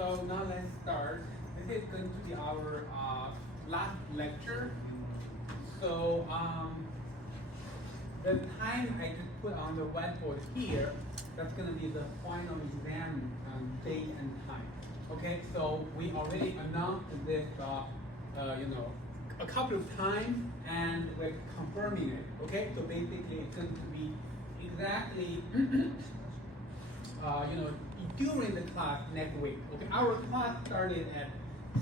So now let's start. This is going to be our last lecture. So the time I just put on the whiteboard here, that's going to be the final exam date and time. Okay, so we already announced this, a couple of times, and we're confirming it. Okay, so basically it's going to be exactly, during the class next week. Okay, our class started at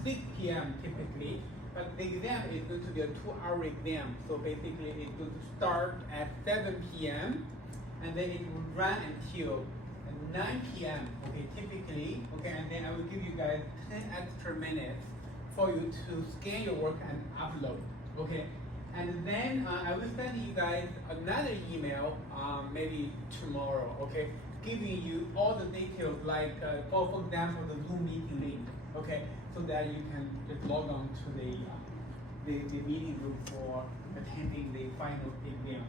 6 p.m. typically, but the exam is going to be a 2-hour exam. So basically, it's going to start at 7 p.m. and then it will run until 9 p.m. Okay, typically. Okay, and then I will give you guys 10 extra minutes for you to scan your work and upload. Okay, and then I will send you guys another email maybe tomorrow. Okay, giving you all the details like for example the Zoom meeting link. Okay, so that you can just log on to the meeting room for attending the final exam.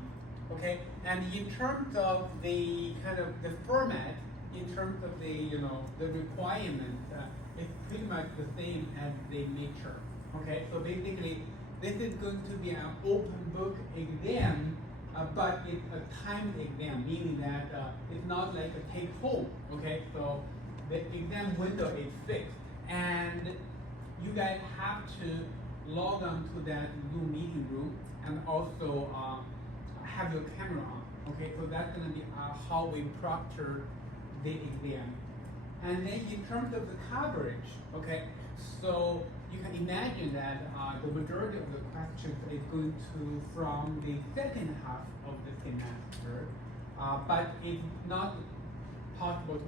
Okay, and in terms of the kind of the format, in terms of the the requirements, it's pretty much the same as the midterm. Okay, so basically this is going to be an open book exam, but it's a timed exam, meaning that it's not like a take home. Okay, so the exam window is fixed, and you guys have to log on to that Zoom meeting room and also have your camera on. Okay, so that's going to be how we proctor the exam. And then in terms of the coverage, okay, so you can imagine that the majority of the questions is going to from the second half of the semester, but it's not possible to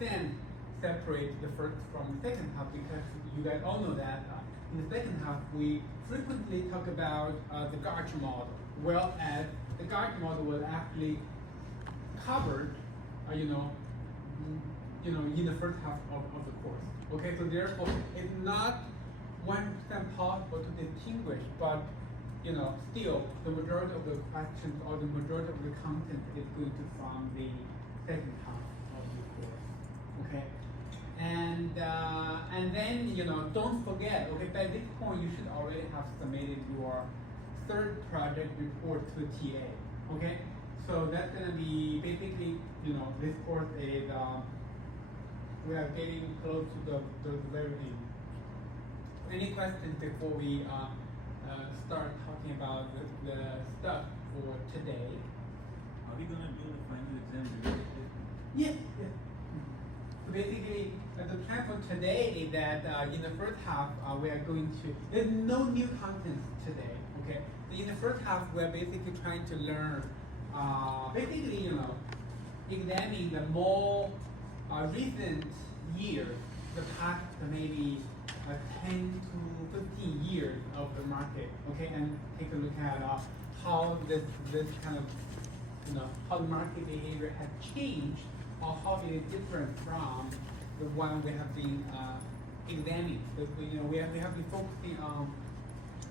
100% separate the first from the second half, because you guys all know that in the second half we frequently talk about the Garch model, well as the Garch model was actually covered, in the first half of the course. Okay, so therefore it's not 100% possible to distinguish, but still the majority of the questions or the majority of the content is going to from the second half of the course. Okay, and then don't forget. Okay, by this point you should already have submitted your third project report to TA. Okay, so that's gonna be basically this course is we are getting close to the very end. Any questions before we start talking about the stuff for today? Are we gonna do the final exam directly? Yes, yes. So basically, the plan for today is that in the first half we are going to. There's no new content today. Okay. So in the first half we are basically trying to learn, basically examining the more recent years, the past maybe 10 to 15 years of the market, okay, and take a look at how this kind of, how the market behavior has changed, or how it is different from the one we have been examining. So, we have been focusing on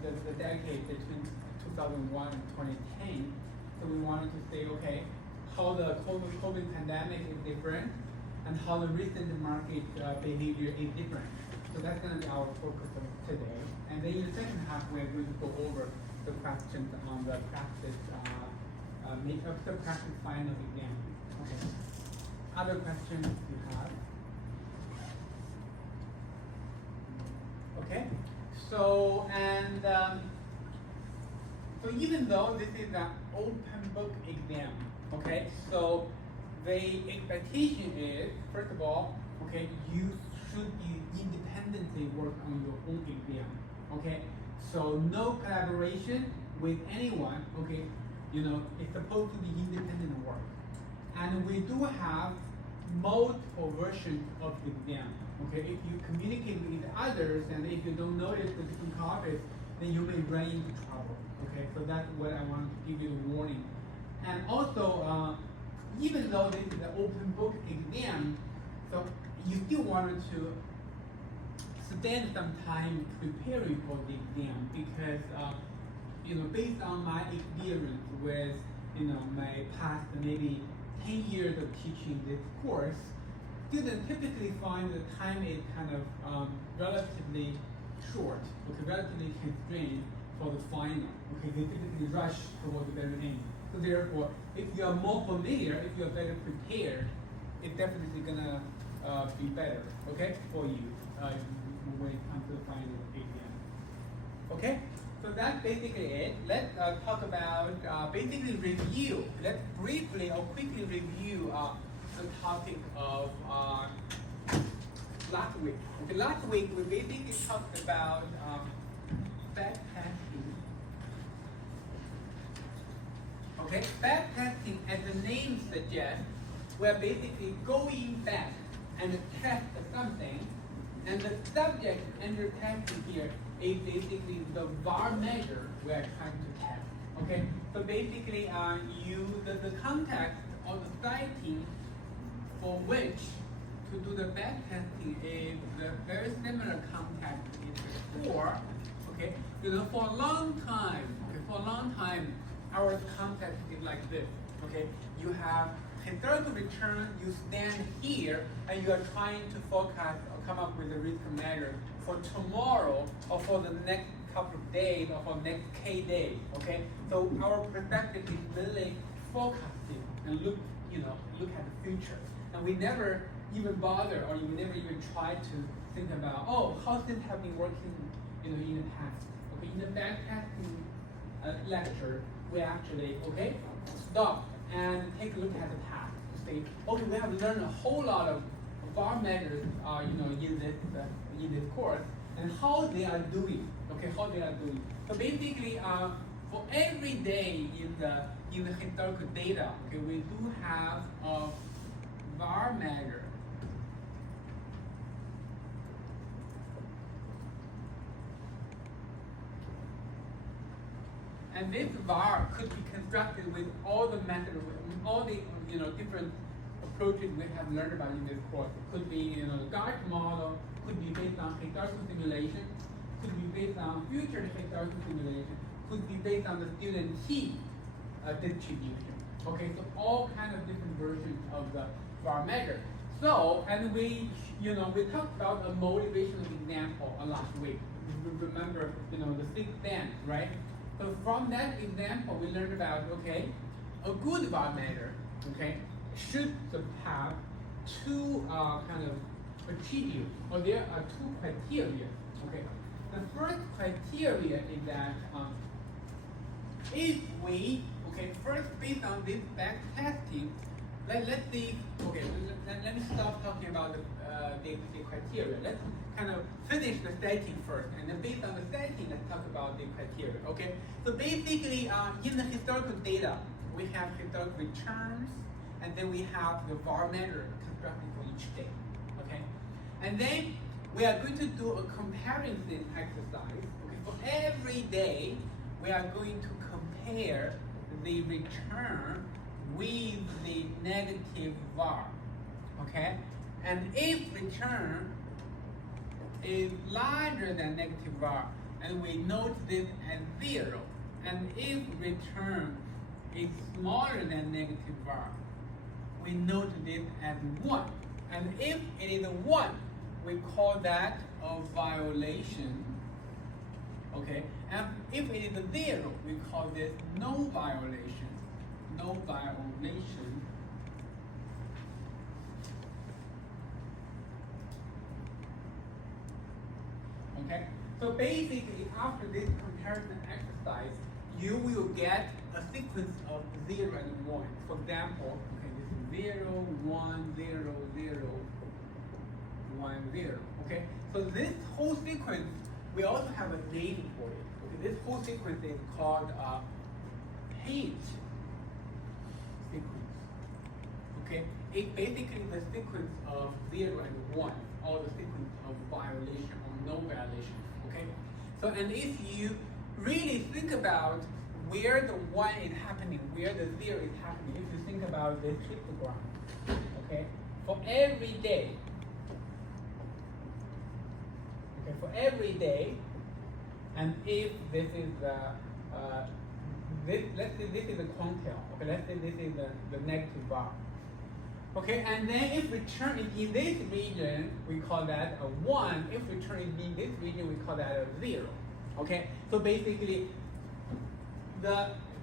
the decade between 2001 and 2010. So we wanted to say, okay, how the COVID pandemic is different, and how the recent market behavior is different. So that's going to be our focus of today. And then in the second half, we're going to go over the questions on the practice, the practice final exam. Okay. Other questions you have? Okay. So so even though this is an open book exam, okay, so the expectation is, first of all, okay, you should independently work on your own exam, okay? So no collaboration with anyone, okay? It's supposed to be independent work. And we do have multiple versions of the exam, okay? If you communicate with others and if you don't notice the different topics, then you may run into trouble, okay? So that's what I want to give you the warning. And also, even though this is an open book exam, so you still wanted to spend some time preparing for the exam, because based on my experience with my past maybe 10 years of teaching this course, students typically find the time is kind of relatively short, okay, relatively constrained for the final. Okay, they typically rush towards the very end. So therefore, if you are more familiar, if you are better prepared, it's definitely gonna be better, okay, for you when it comes to the final exam. Okay, so that's basically it. Let's talk about basically review. Let's briefly or quickly review the topic of last week. Okay, last week we basically talked about back testing. Okay, back testing, as the name suggests, we're basically going back and test something, and the subject under testing here is basically the var measure we are trying to test. Okay, so basically, the context of the citing for which to do the back testing is the very similar context is before. Okay, for a long time, our context is like this. Okay, you have historical return, you stand here, and you are trying to forecast or come up with a risk measure for tomorrow or for the next couple of days or for next K days. Okay, so our perspective is really forecasting and look at the future, and we never even bother or we never even try to think about how things have been working in the past. Okay, in the backtesting lecture, we actually stop and take a look at the past to say, okay, we have learned a whole lot of var measures, in this course, and how they are doing. Okay, how they are doing. So basically, for every day in the historical data, okay, we do have a var measure. And this var could be constructed with all the methods, with all the different approaches we have learned about in this course. It could be the Garch model, could be based on historical simulation, could be based on future historical simulation, could be based on the student T distribution. Okay, so all kinds of different versions of the var measure. So, and we talked about a motivational example last week. You remember the 6 bands, right? So from that example, we learned about, a good var measure, should have two kind of attributes, or there are two criteria, The first criteria is that if we, first based on this back testing, let's see, let me stop talking about the criteria. Let's kind of finish the setting first, and then based on the setting, let's talk about the criteria, So basically, in the historical data, we have historical returns, and then we have the var measure constructed for each day, And then we are going to do a comparison exercise, For every day, we are going to compare the return with the negative var, And if return is larger than negative var, and we note this as 0, and if return is smaller than negative var, we note this as 1. And if it is a 1, we call that a violation. And if it is a 0, we call this no violation. No violation. So basically, after this comparison exercise, you will get a sequence of 0 and 1. For example, this is 0, 1, 0, 0, 1, 0. So this whole sequence, we also have a name for it. This whole sequence is called page sequence. It's basically the sequence of 0 and 1, or the sequence of violation or no violation. So, and if you really think about where the 1 is happening, where the 0 is happening, if you think about this histogram, for every day, for every day, and if this is let's say this is the quantile, let's say this is the negative var. Okay, and then if return is in this region, we call that a 1. If return is in this region, we call that a 0. Okay, so basically,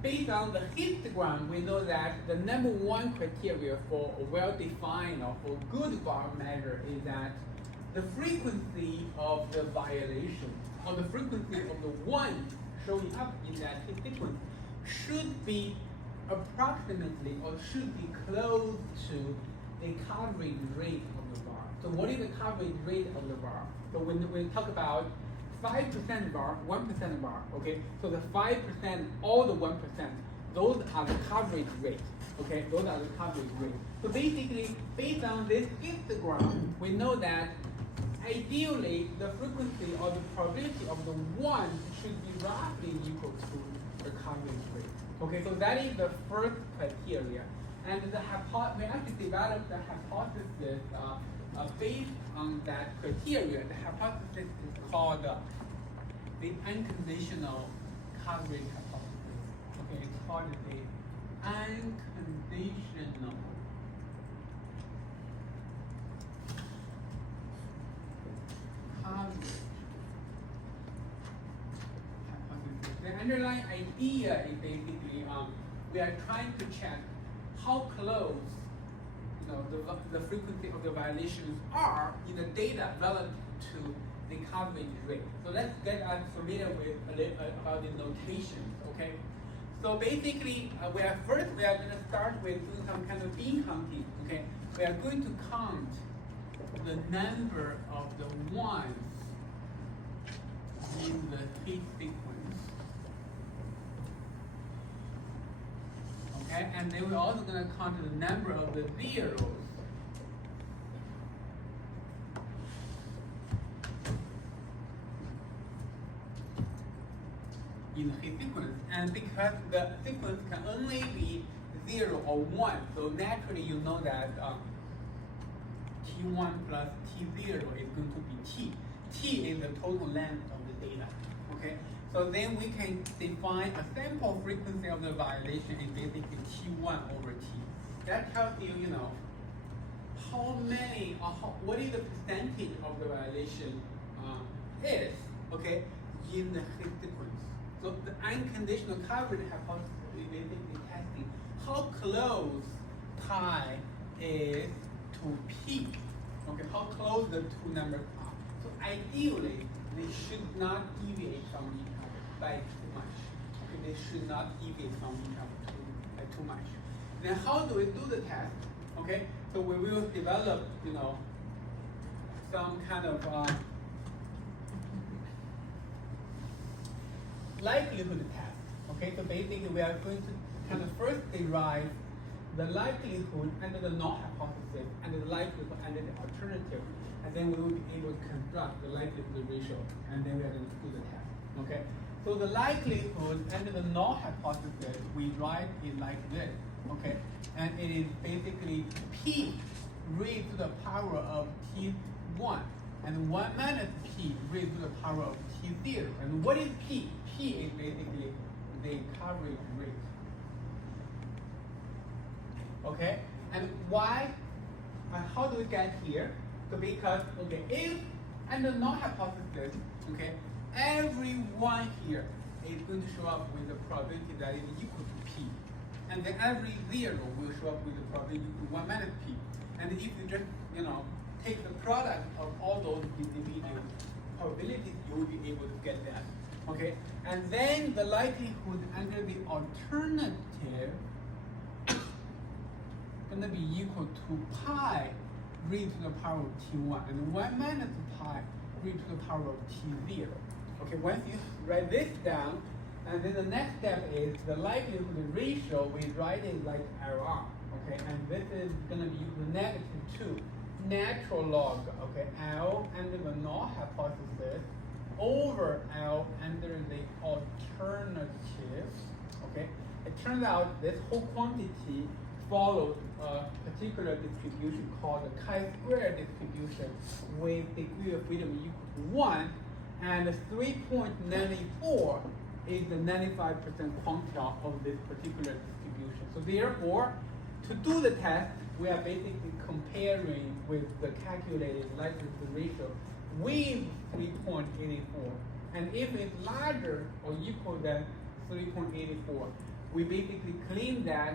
based on the histogram, we know that the number 1 criteria for a well-defined or for good bar measure is that the frequency of the violation, or the frequency of the 1 showing up in that sequence should be approximately or should be close to the coverage rate of the bar. So what is the coverage rate of the bar? So when we talk about 5% bar, 1% bar, okay? So the 5%, all the 1%, those are the coverage rate, okay? Those are the coverage rate. So basically, based on this histogram, we know that ideally the frequency or the probability of the 1 should be roughly equal to the coverage rate. Okay, so that is the first criteria. And we actually developed the hypothesis based on that criteria. The hypothesis is called the unconditional coverage hypothesis. Okay, it's called the unconditional coverage hypothesis. The underlying idea is basically we are trying to check how close the frequency of the violations are in the data relative to the coverage rate. So let's get us familiar with about the notations, okay? So basically, we are going to start with doing some kind of bean counting, okay? We are going to count the number of the ones in the hit sequence. Okay, and then we're also going to count the number of the zeros in the hit sequence. And because the sequence can only be 0 or 1, so naturally you know that T1 plus T0 is going to be T. T is the total length of the data. Okay? So then we can define a sample frequency of the violation is basically T1 over T. That tells you, how many or what is the percentage of the violation is, okay, in the hit sequence. So the unconditional coverage hypothesis is basically testing how close pi is to P. Okay, how close the two numbers are. So ideally, they should not deviate from each other by too much. Okay, they should not deviate from each other by too much. Then how do we do the test? Okay, so we will develop, some kind of likelihood test. Okay, so basically we are going to kind of first derive the likelihood under the null hypothesis and the likelihood under the alternative, and then we will be able to construct the likelihood ratio, and then we are going to do the test. Okay, so the likelihood under the null hypothesis we write it like this. Okay, and it is basically P raised to the power of T1 and 1 minus P raised to the power of T0. And what is P? P is basically the coverage rate. Okay, and why? How do we get here? So because, okay, if under null hypothesis, okay, every one here is going to show up with a probability that is equal to P. And then every 0 will show up with a probability equal to 1 minus P. And if you just, take the product of all those individual probabilities, you will be able to get that. Okay? And then the likelihood under the alternative going to be equal to pi raised to the power of T1 and 1 minus pi raised to the power of T0. Okay, once you write this down, and then the next step is the likelihood ratio, we write it like LR. Okay, and this is going to be equal to -2 natural log, okay, L under the null hypothesis over L under the alternative. Okay, it turns out this whole quantity follows a particular distribution called the chi-square distribution with degree of freedom equal to 1, and 3.94 is the 95% quantile of this particular distribution. So therefore, to do the test, we are basically comparing with the calculated likelihood ratio with 3.84. And if it's larger or equal than 3.84, we basically claim that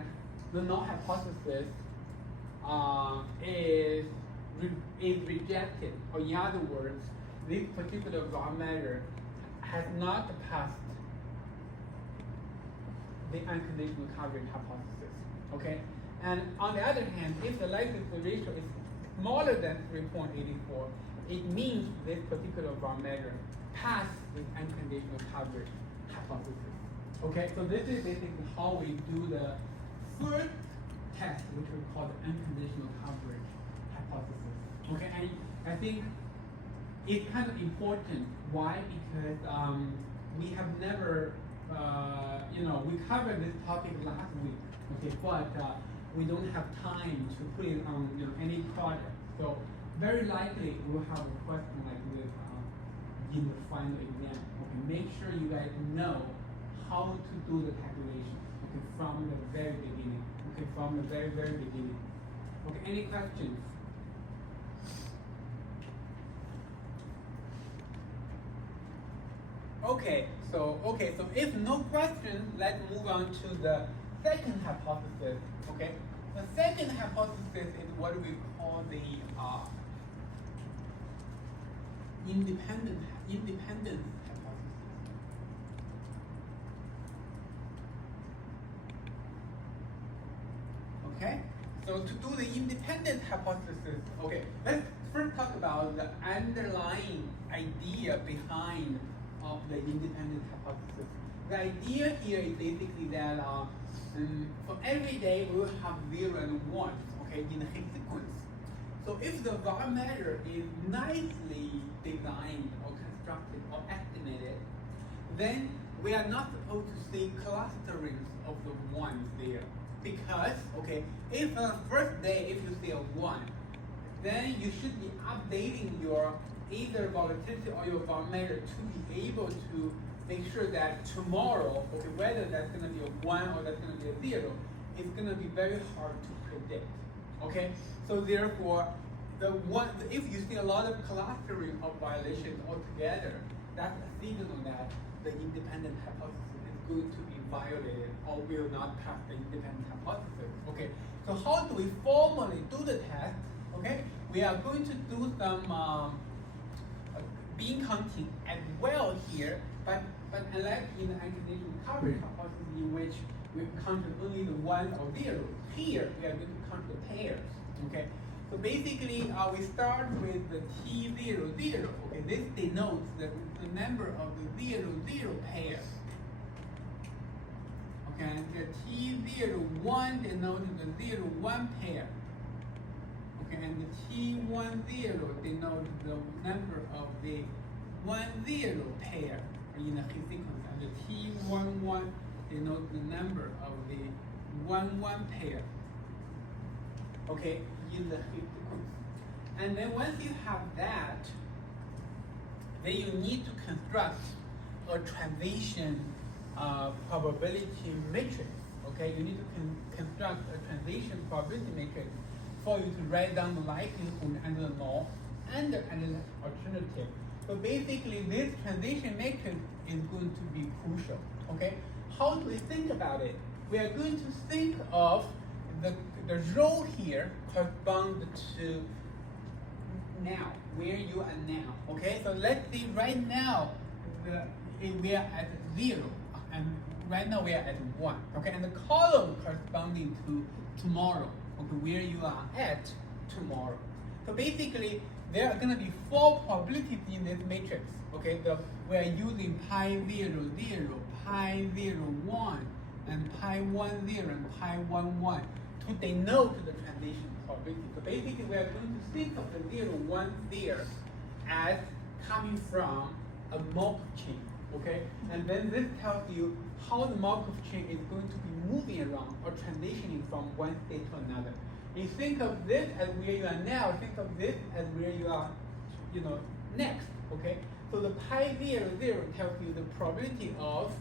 the null hypothesis is rejected, or in other words, this particular raw measure has not passed the unconditional coverage hypothesis. Okay, and on the other hand, if the likelihood ratio is smaller than 3.84, it means this particular raw measure passed the unconditional coverage hypothesis. Okay, so this is basically how we do the first test, which we call the unconditional coverage hypothesis. Okay, and I think it's kind of important. Why? Because we have never, we covered this topic last week. Okay, but we don't have time to put it on any project. So very likely we'll have a question like this in the final exam. Okay, make sure you guys know how to do the calculation. Okay, from the very beginning. Okay, from the very beginning. Okay, any questions? Okay, so if no questions, let's move on to the second hypothesis. Okay, the second hypothesis is what we call the independence hypothesis. Okay, so to do the independence hypothesis, okay, let's first talk about the underlying idea behind of the independence hypothesis. The idea here is basically that for every day we will have 0 and 1, okay, in a Higgs sequence. So if the raw measure is nicely designed or constructed or estimated, then we are not supposed to see clusterings of the ones there. Because, okay, if on the first day, if you see a 1, then you should be updating your either volatility or your raw measure to be able to make sure that tomorrow, okay, whether that's going to be a 1 or that's going to be a 0, it's going to be very hard to predict. Okay, so therefore, if you see a lot of clustering of violations altogether, that's a signal that the independent hypothesis is going to be violated or will not pass the independent hypothesis. Okay, so how do we formally do the test? Okay, we are going to do some bean counting as well here, but unlike in the unconditional coverage hypothesis in which we counted only the 1 or 0, here we are going to count the pairs. Okay, so basically we start with the T00. Okay, this denotes the number of the 0,0 pair. Okay, and the T01 denotes the 0,1 pair. Okay, and the T10 denotes the number of the 10 pair in a Higgs sequence, and the T11 denotes the number of the 11 pair. Okay, in the Higgs sequence. And then once you have that, then you need to construct a transition probability matrix. Okay, you need to construct a transition probability matrix for you to write down the likelihood and the null and the alternative. So basically, this transition matrix is going to be crucial. Okay, how do we think about it? We are going to think of the row here correspond to now, where you are now. Okay, so let's see right now we are at 0, and right now we are at 1. Okay, and the column corresponding to tomorrow. Okay, where you are at tomorrow. So basically, there are going to be 4 probabilities in this matrix. Okay, we are using pi 0, 0, pi 0, 1, and pi 1, 0, and pi 1, 1 to denote the transition probability. So basically, we are going to think of the 0, 1 there as coming from a Markov chain. Okay, and then this tells you how the Markov chain is going to be moving around or transitioning from one state to another. You think of this as where you are now, think of this as where you are, next. Okay, so the pi 0, 0 tells you the probability of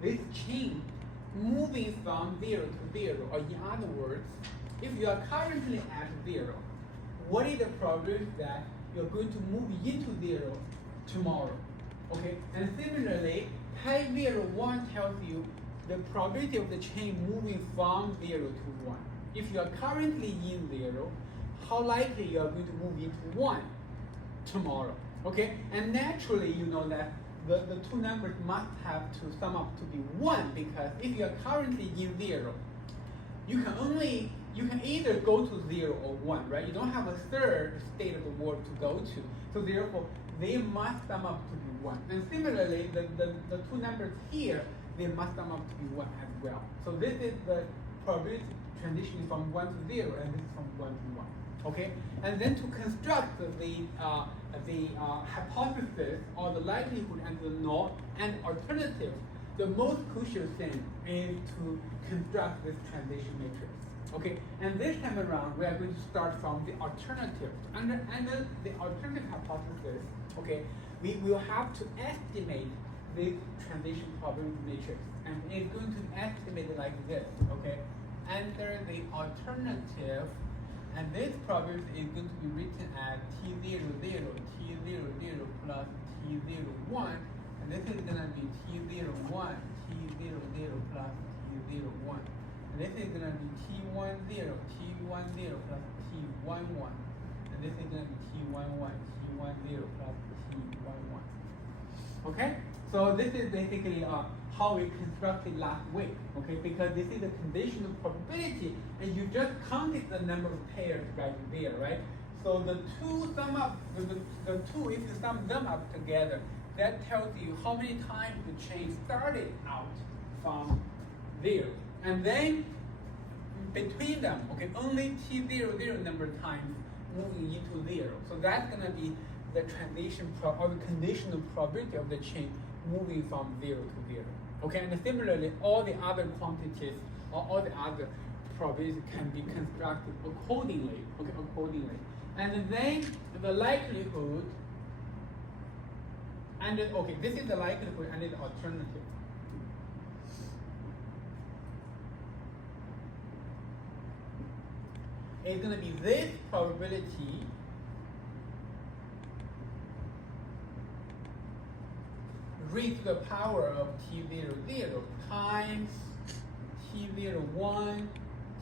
this chain moving from 0 to 0, or in other words, if you are currently at 0, what is the probability that you're going to move into 0 tomorrow? Okay, and similarly, pi 0, 1 tells you the probability of the chain moving from 0 to 1. If you are currently in 0, how likely you are going to move into 1 tomorrow? Okay, and naturally you know that the two numbers must have to sum up to be 1, because if you are currently in 0, you can either go to 0 or 1, right? You don't have a third state of the world to go to. So therefore, they must sum up to be 1. And similarly, the two numbers here, they must sum up to be 1 as well. So this is the probability transitioning from 1 to 0, and this is from 1 to 1. Okay? And then to construct the hypothesis or the likelihood and the null and alternative, the most crucial thing is to construct this transition matrix. Okay, and this time around we are going to start from the alternative. Under the alternative hypothesis, okay, we will have to estimate this transition probability matrix, and it's going to estimate it like this. Okay, enter the alternative, and this probability is going to be written as t0, 0, t0, 0 plus t0, 1. And this is going to be t0, 1, t0, 0 plus t0, 1. And this is going to be t1, 0, t1, 0 plus t1, 1. And this is going to be t1, 1, t1, 0 plus t1, 1. Okay? So this is basically how we constructed last week. Okay? Because this is a conditional probability, and you just counted the number of pairs right there, right? So the two sum up, the two, if you sum them up together, that tells you how many times the chain started out from 0. And then between them, okay, only t0 number of times moving into 0. So that's going to be the transition or the conditional probability of the chain moving from 0 to 0. Okay, and similarly, all the other quantities or all the other probabilities can be constructed accordingly. Okay, accordingly. And then the likelihood. And okay, this is the likelihood and the alternative. It's going to be this probability raised to the power of t0 times t01,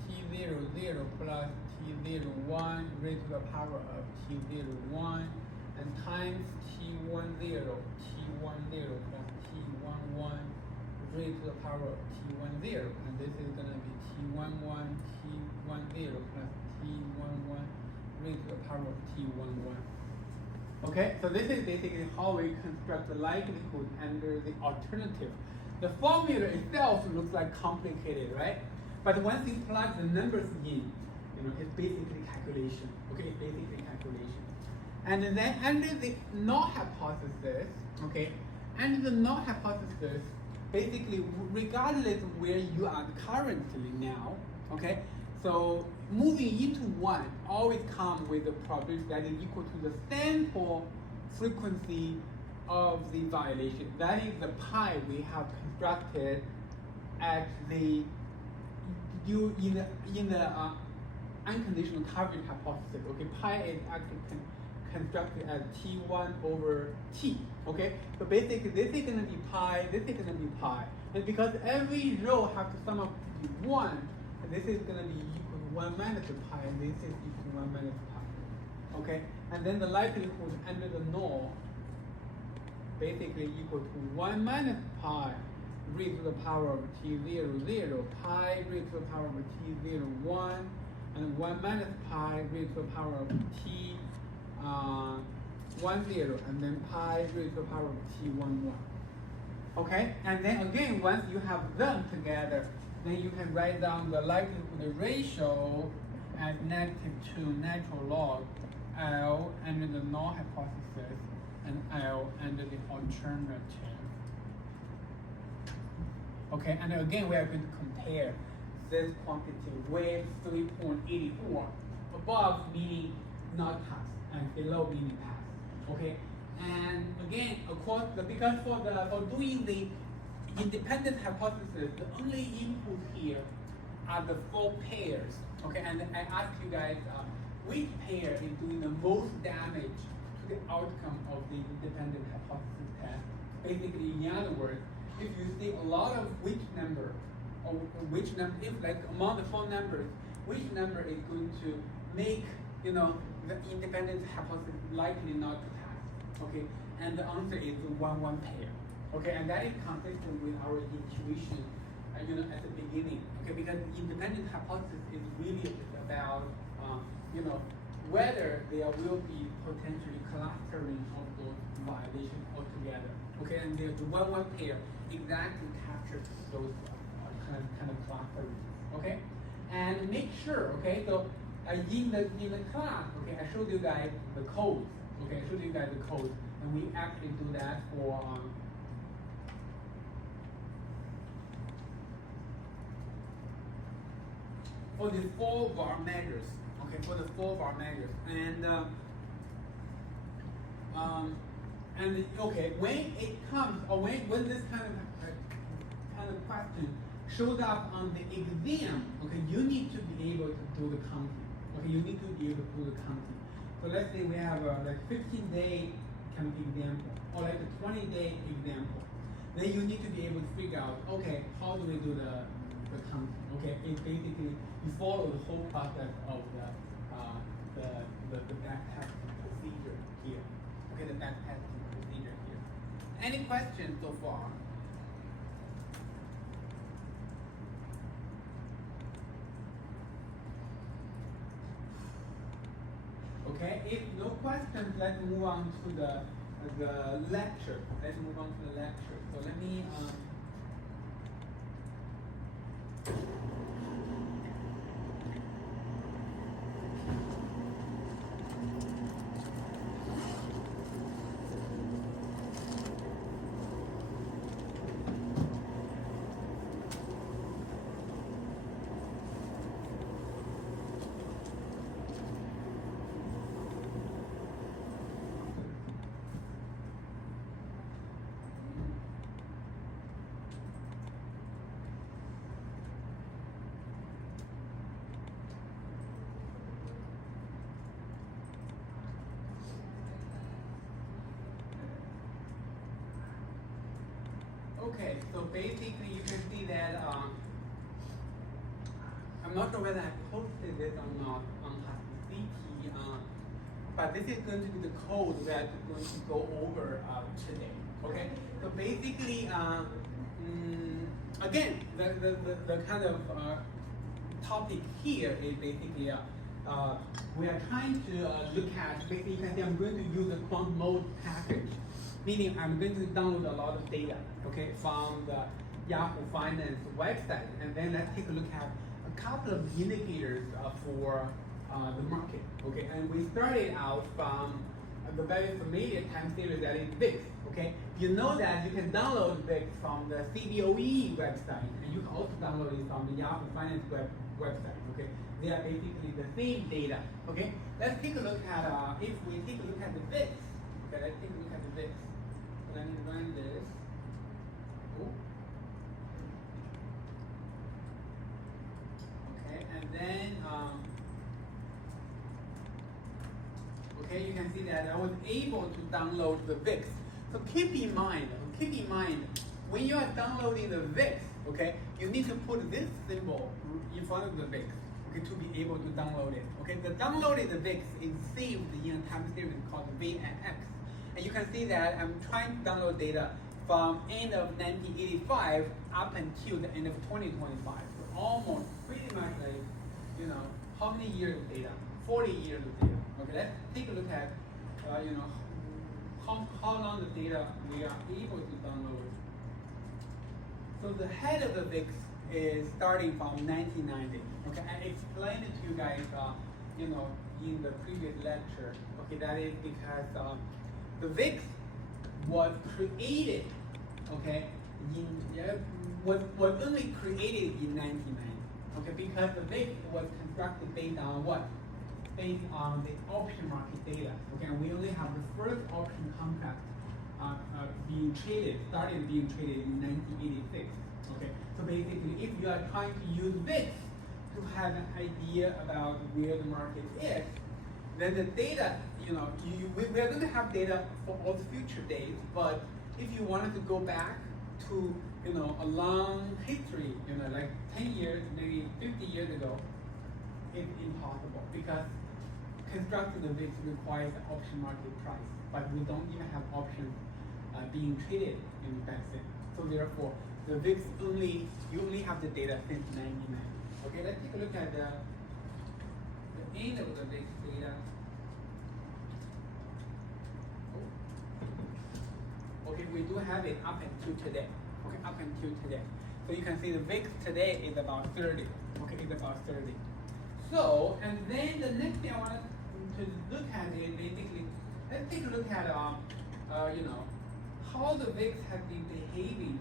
t00 plus t01 raised to the power of t01, and times t10, t10 plus t11 raised to the power of t10, and this is going to be t11, t10 plus t11 raised to the power of t11. Okay, so this is basically how we construct the likelihood under the alternative. The formula itself looks like complicated, right? But once you plug the numbers in, it's basically calculation. Okay, it's basically calculation. And then under the null hypothesis, okay, under the null hypothesis, basically regardless of where you are currently now, okay, so moving into 1 always comes with a probability that is equal to the sample frequency of the violation. That is the pi we have constructed at the in the unconditional coverage hypothesis. Okay, pi is actually constructed as t1 over t. Okay, so basically this is going to be pi, this is going to be pi, and because every row has to sum up to 1, this is going to be equal to 1 minus pi, and this is equal to 1 minus pi. Okay, and then the likelihood under the null basically equal to 1 minus pi raised to the power of t00, pi raised to the power of t01, and 1 minus pi raised to the power of t10, and then pi raised to the power of t11. Okay, and then again, once you have them together, then you can write down the likelihood ratio as -2 natural log L under the null hypothesis and L under the alternative. Okay, and again, we are going to compare this quantity with 3.84, above meaning not pass and below meaning pass. Okay, and again, of course, because for doing the independent hypothesis, the only input here are the 4 pairs Okay, and I asked you guys which pair is doing the most damage to the outcome of the independent hypothesis test. Basically, in other words, if you see a lot of which number, or which number, if like among the 4 numbers, which number is going to make the independent hypothesis likely not to pass? Okay, and the answer is 1-1 pair. Okay, and that is consistent with our intuition, at the beginning. Okay, because independent hypothesis is really about, whether there will be potentially clustering of those violations altogether. Okay, and the 1-1 pair exactly captures those kind of clustering. Okay, and make sure. Okay, so in the class, okay, I showed you guys the codes. Okay, I showed you guys the codes, and we actually do that for the 4 var measures. Okay, for the 4 var measures, and okay, when it comes, or when this kind of question shows up on the exam, okay, you need to be able to do the counting. Okay, you need to be able to do the counting. So let's say we have a 15-day kind of example, or like a 20-day example. Then you need to be able to figure out, okay, how do we do the counting? Okay, it's basically you follow the whole process of the backtesting procedure here. Okay, the backtesting procedure here. Any questions so far? Okay, if no questions, let's move on to the lecture. Let's move on to the lecture. So let me. Okay, so basically you can see that I'm not sure whether I posted this or not on HuskyCT, but this is going to be the code that we're going to go over today. Okay, so basically, again, the kind of topic here is basically we are trying to look at, basically you can see I'm going to use a quant mode package, meaning I'm going to download a lot of data, okay, from the Yahoo Finance website, and then let's take a look at a couple of indicators for the market, okay, and we started out from the very familiar time series that is VIX, okay. You know that you can download VIX from the CBOE website, and you can also download it from the Yahoo Finance website, okay. They are basically the same data, okay. Let's take a look at, if we take a look at the VIX, okay, let's take a look at the VIX. So let me run this. Oh. Okay, and then, okay, you can see that I was able to download the VIX. So keep in mind, when you are downloading the VIX, okay, you need to put this symbol in front of the VIX, okay, to be able to download it. Okay, the downloaded VIX is saved in a time series called VNX. And you can see that I'm trying to download data from end of 1985 up until the end of 2025. So almost pretty much like, you know, how many years of data? 40 years of data. Okay, let's take a look at, you know, how long the data we are able to download. So the head of the VIX is starting from 1990. Okay, I explained it to you guys, you know, in the previous lecture. Okay, that is because the VIX was created, okay, was only created in 1990. Okay, because the VIX was constructed based on what? Based on the option market data. Okay, and we only have the first option contract started being traded in 1986. Okay, so basically, if you are trying to use VIX to have an idea about where the market is, then the data, we're going to have data for all the future days, but if you wanted to go back to, a long history, like 10 years, maybe 50 years ago, it's impossible because constructing the VIX requires an option market price, but we don't even have options being traded in back then. So therefore, the VIX you only have the data since 1990. Okay, let's take a look at the end of the VIX data. Okay, we do have it up until today. Okay, up until today. So you can see the VIX today is about 30. Okay, it's about 30. So, and then the next thing I want to look at is basically, let's take a look at, how the VIX has been behaving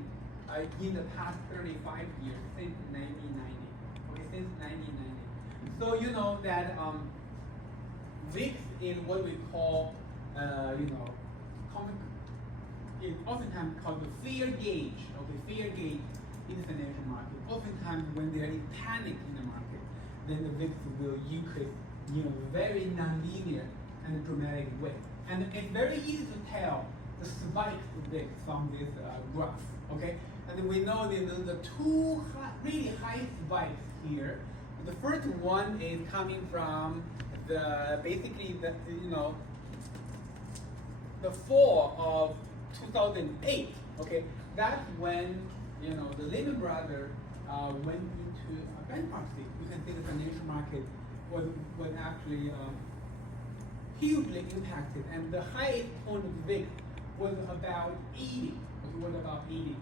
in the past 35 years since 1990. Okay, since 1990. So you know that VIX is what we call, it's oftentimes called the fear gauge. Okay, fear gauge in the financial market. Oftentimes, when there is panic in the market, then the VIX will increase, very nonlinear and dramatic way. And it's very easy to tell the spikes of VIX from this graph. Okay, and we know the two really high spikes here. The first one is coming from the fall of 2008. Okay, that's when the Lehman Brothers went into bankruptcy. You can see the financial market was actually hugely impacted, and the highest point of the VIX was about 80. Okay, was about 80.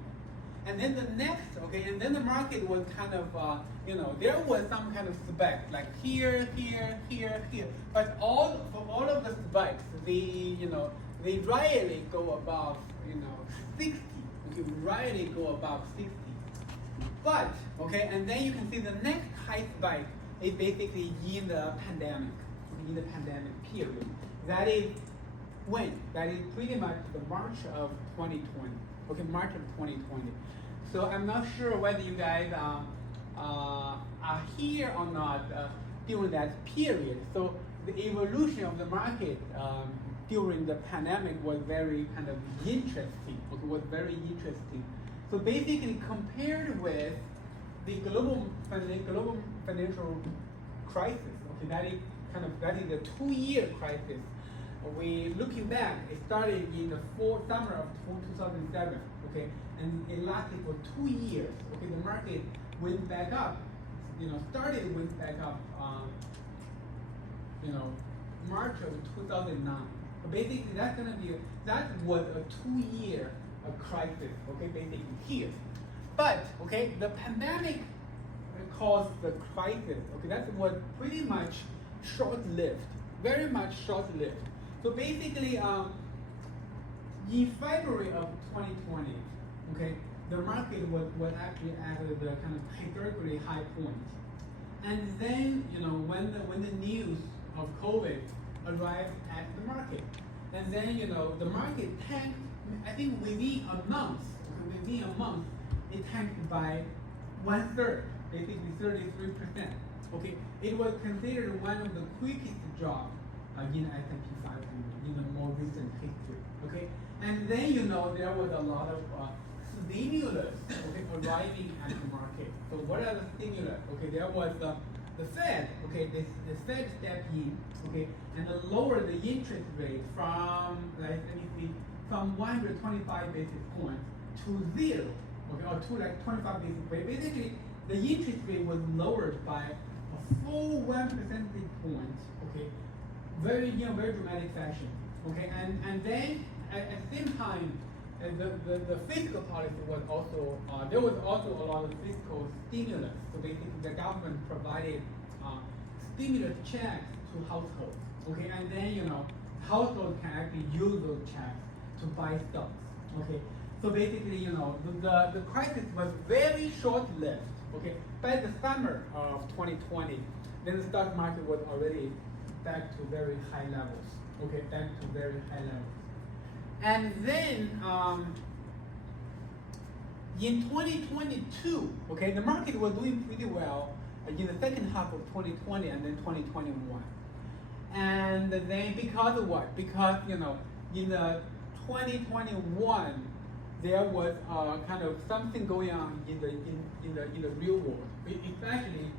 And then the next, and then the market was kind of, there was some kind of spike, like here, here, here, here. But for all of the spikes, they rarely go above, 60. Okay, rarely go above 60. But, and then you can see the next high spike is basically in the pandemic, period. That is when? That is pretty much the March of 2020. Okay, March of 2020. So I'm not sure whether you guys are here or not during that period. So the evolution of the market during the pandemic was very kind of interesting. Okay, was very interesting. So basically, compared with the global financial crisis, okay, that is a 2-year crisis. We looking back, it started in the summer of 2007, okay, and it lasted for 2 years. Okay, the market went back up, went back up, March of 2009. But basically, that was a 2-year crisis. Okay, basically here, but the pandemic caused the crisis. Okay, that was pretty much short-lived, very much short-lived. So basically, in February of 2020, okay, the market was actually at the kind of historically high point. And then, when the news of COVID arrived at the market, and then, the market tanked, I think within a month, it tanked by 1/3, basically 33%. Okay, it was considered one of the quickest drops in S&P 500 in the more recent history. Okay, and then there was a lot of stimulus, arriving at the market. So what are the stimulus? Okay, there was the Fed. Okay, the Fed stepped in. Okay, and lowered the interest rate from from 125 basis points to 0. Okay, or to 25 basis points. Basically, the interest rate was lowered by a full 1 percentage point. Okay, very dramatic fashion. Okay, and then at the same time, the fiscal policy was also there was also a lot of fiscal stimulus. So basically, the government provided stimulus checks to households. Okay, and then households can actually use those checks to buy stocks. Okay, so basically, the crisis was very short-lived. Okay, by the summer of 2020, then the stock market was already back to very high levels. Okay, back to very high levels. And then in 2022, okay, the market was doing pretty well in the second half of 2020 and then 2021. And then because of what? Because in the 2021 there was kind of something going on in the real world, especially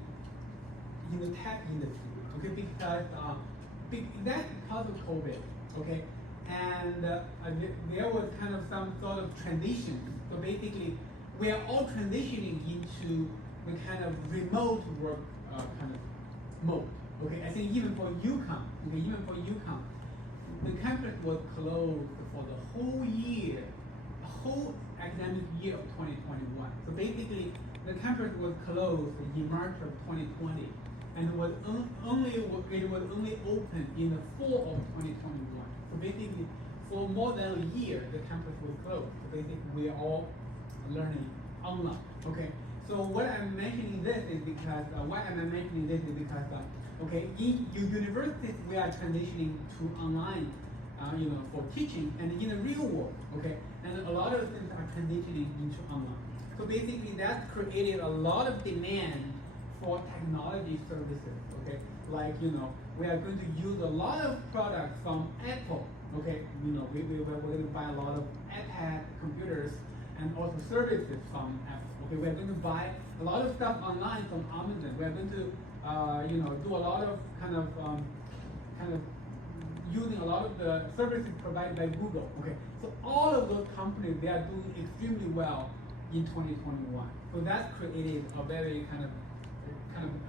in the tech industry. Okay, because that's because of COVID. Okay, and there was kind of some sort of transition. So basically, we are all transitioning into the kind of remote work kind of mode. Okay, I think even for UConn, the campus was closed for the whole year, the whole academic year of 2021. So basically, the campus was closed in March of 2020, and it was only open in the fall of 2021. So basically, for more than a year, the campus was closed. So basically, we are all learning online. Okay. So what I'm mentioning this is because okay, in universities we are transitioning to online, for teaching, and in the real world, okay, and a lot of things are transitioning into online. So basically, that created a lot of demand for technology services. Okay, like we are going to use a lot of products from Apple. Okay, we're going to buy a lot of iPad computers and also services from Apple. Okay, we're going to buy a lot of stuff online from Amazon. We're going to, do a lot of kind of using a lot of the services provided by Google. Okay, so all of those companies, they are doing extremely well in 2021. So that created a very kind of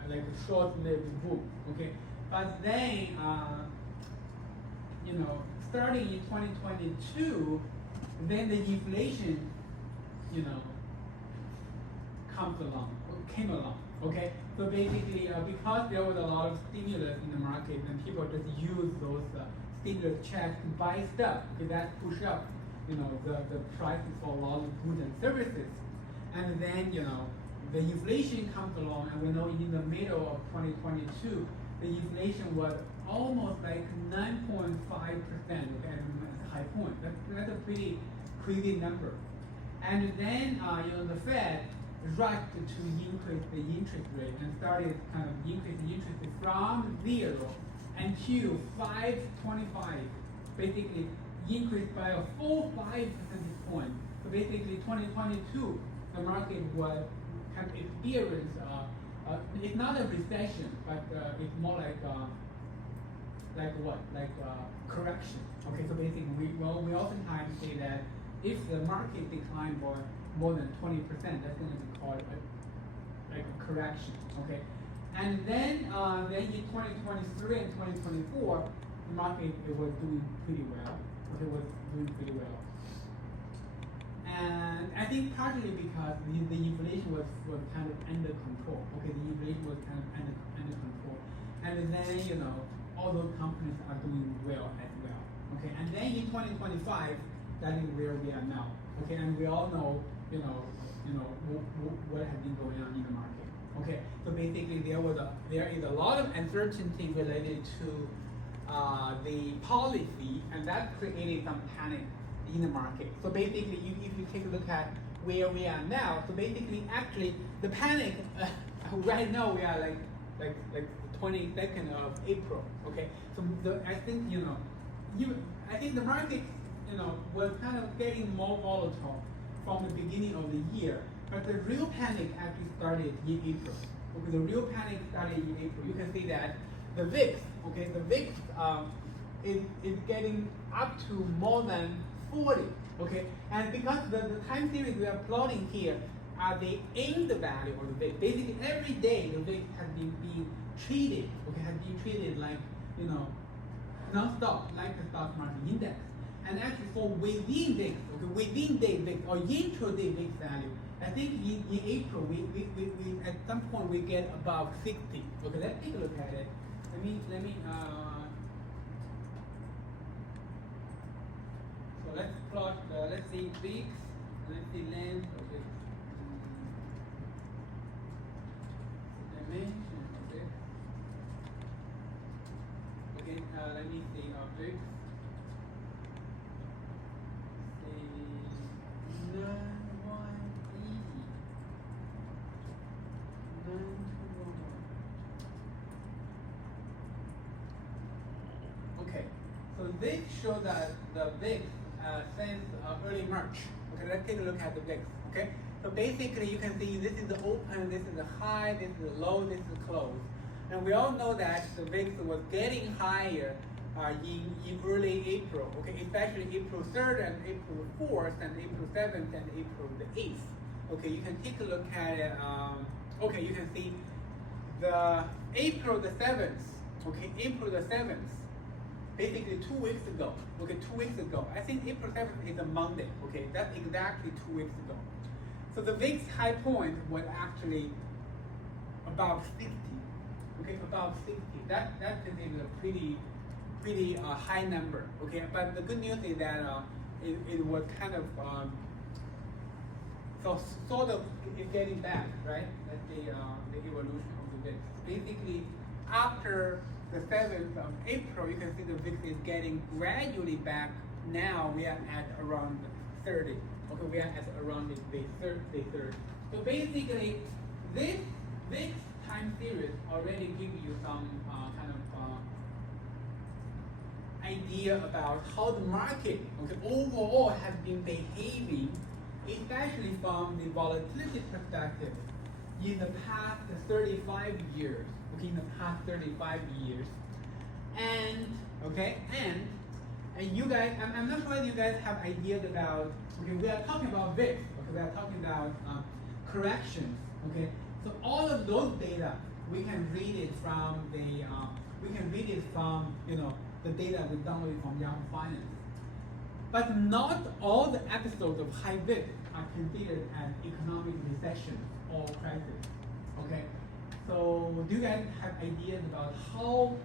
like a short-lived boom. Okay, but then starting in 2022, then the inflation came along, okay? So basically, because there was a lot of stimulus in the market, and people just use those stimulus checks to buy stuff, okay, that push up, the prices for a lot of goods and services. And then, the inflation comes along, and we know in the middle of 2022, the inflation was almost like 9.5%, okay, at high point. That's a pretty crazy number. And then, the Fed rushed to increase the interest rate and started kind of increasing interest rate from 0 until 5.25, basically increased by a full 5 percentage points. So basically, 2022, the market was kind of experienced. It's not a recession, but it's more like what? Like correction. Okay, so basically, we oftentimes say that if the market declined by more than 20%, that's going to be called like a correction. Okay, and then in 2023 and 2024, the market was doing pretty well. Okay, was doing pretty well. And I think partly because the inflation was kind of under control. Okay, the inflation was kind of under control. And then, all those companies are doing well as well. Okay, and then in 2025, that is where we are now. Okay, and we all know, what has been going on in the market. Okay, so basically there is a lot of uncertainty related to the policy, and that created some panic in the market. So basically, if you take a look at where we are now, so basically, actually, the panic right now we are like the 22nd of April. Okay, so I think I think the market was kind of getting more volatile from the beginning of the year, but the real panic actually started in April. Okay, the real panic started in April. You can see that the VIX, okay, the VIX is getting up to more than 40, okay, and because the time series we are plotting here are the end value of the VIX. Basically, every day the VIX has been being treated, okay, has been treated like non-stop, like the stock market index. And actually, for within VIX, okay, within day VIX or intraday VIX value, I think in April we at some point we get above 60. Okay, let's take a look at it. Let me. So let's plot. Let's see VIX. Let's see length. Okay. Dimension. Okay. Okay. Let me see VIX. 9,180. 9,211. this shows that the VIX since early March. Okay, let's take a look at the VIX. Okay, so basically you can see this is the open, this is the high, this is the low, this is the close. And we all know that the VIX was getting higher in early April, okay, especially April 3rd and April 4th and April 7th and April the 8th. Okay, you can take a look at it. Okay, you can see the April the 7th, okay, April the 7th, basically 2 weeks ago, okay, 2 weeks ago. I think April 7th is a Monday, okay, that's exactly 2 weeks ago. So the VIX high point was actually about 60, okay, about 60. That is a pretty high number, okay. But the good news is that it was kind of so sort of it's getting back, right? That's the evolution of the VIX. Basically, after the 7th of April, you can see the VIX is getting gradually back. Now we are at around 30. Okay, we are at around the 30. So basically, this VIX time series already gives you some kind of idea about how the market, okay, overall has been behaving, especially from the volatility perspective, in the past 35 years. Okay, in the past 35 years, and okay, and you guys, I'm not sure if you guys have ideas about. Okay, we are talking about VIX. Okay, we are talking about corrections. Okay, so all of those data we can read it from the the data we downloaded from Yahoo Finance. But not all the episodes of high VIX are considered as economic recession or crisis. Okay, so do you guys have ideas about how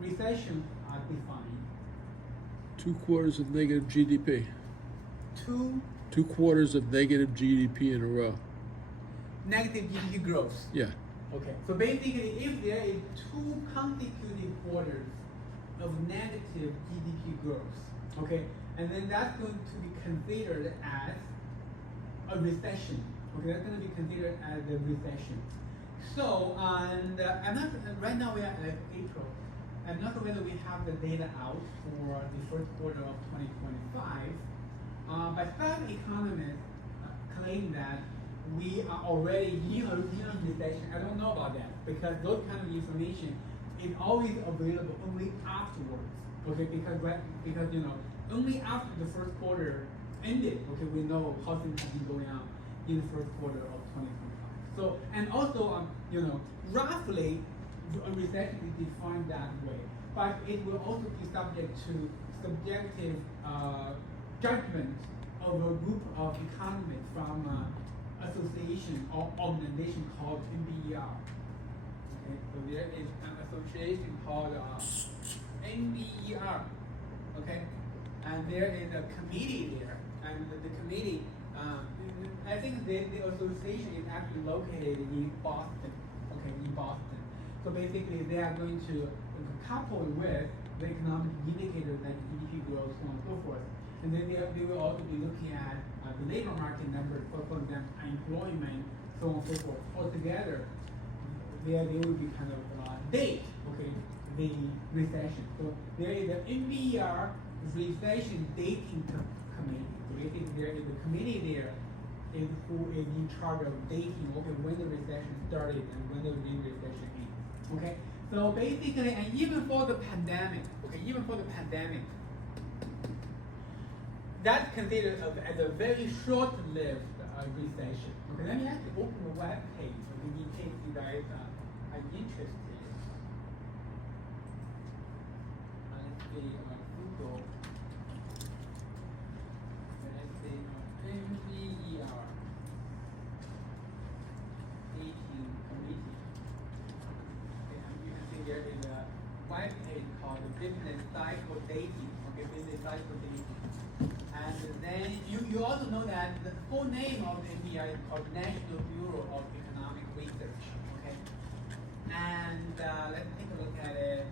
recessions are defined? 2 quarters of negative GDP. Two 2 quarters of negative GDP in a row. negative GDP growth. Yeah. Okay, so basically, if there is 2 consecutive quarters of negative GDP growth, okay, and then that's going to be considered as a recession. Okay, that's going to be considered as a recession. So, and I'm not right now. We are at April. I'm not sure whether we have the data out for the first quarter of 2025. But some economists claim that we are already in a recession. I don't know about that because those kind of information is always available only afterwards. Okay, because only after the first quarter ended, okay, we know how things have been going on in the first quarter of 2025. So, and also, roughly, a recession is defined that way, but it will also be subject to subjective judgment of a group of economists from association or organization called NBER. Okay, so there is an association called NBER. Okay, and there is a committee there, and the committee, I think the association is actually located in Boston. Okay, in Boston. So basically, they are going to couple with the economic indicators like GDP growth, so on and so forth. And then they will also be looking at the labor market numbers, for example, employment, so on and so forth. Altogether, they will be kind of date, okay, the recession. So there is the NBER recession dating committee. So basically, there is a committee there who is in charge of dating, okay, when the recession started and when the real recession ends. Okay, so basically, and even for the pandemic, that's considered as a very short-lived recession. Okay, let me actually open the web page in case you guys are interested. Let's see, Google. Let's see, NBER dating committee. Okay, and you can see there is a web page called Business Cycle Dating. Okay, Business Cycle Dating. And then you also know that the full name of the NBER is called National Bureau of Economic Research. Okay, and let's take a look at it.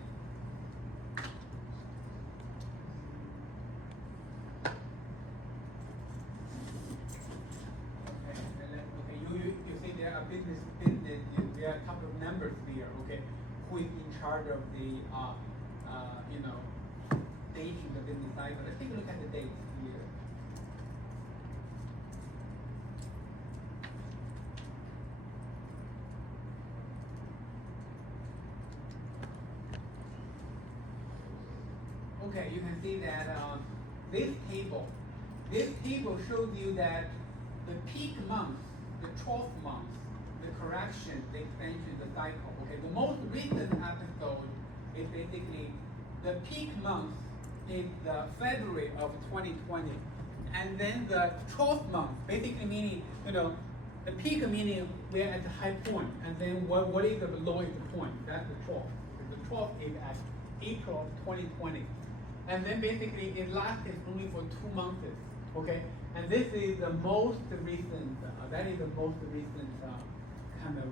Okay, you see there are business. There are a couple of members there. Okay, who is in charge of the staging the business cycle. Let's take a look at the dates here. Okay, you can see that this table shows you that the peak month, the 12th month, the correction, the expansion, the cycle. Okay, the most recent episode is basically the peak month is the February of 2020, and then the 12th month, basically meaning, the peak meaning we're at the high point, and then what is the lowest point? That's the 12th. The 12th is at April of 2020. And then basically it lasted only for 2 months, okay? And this is the most recent, kind of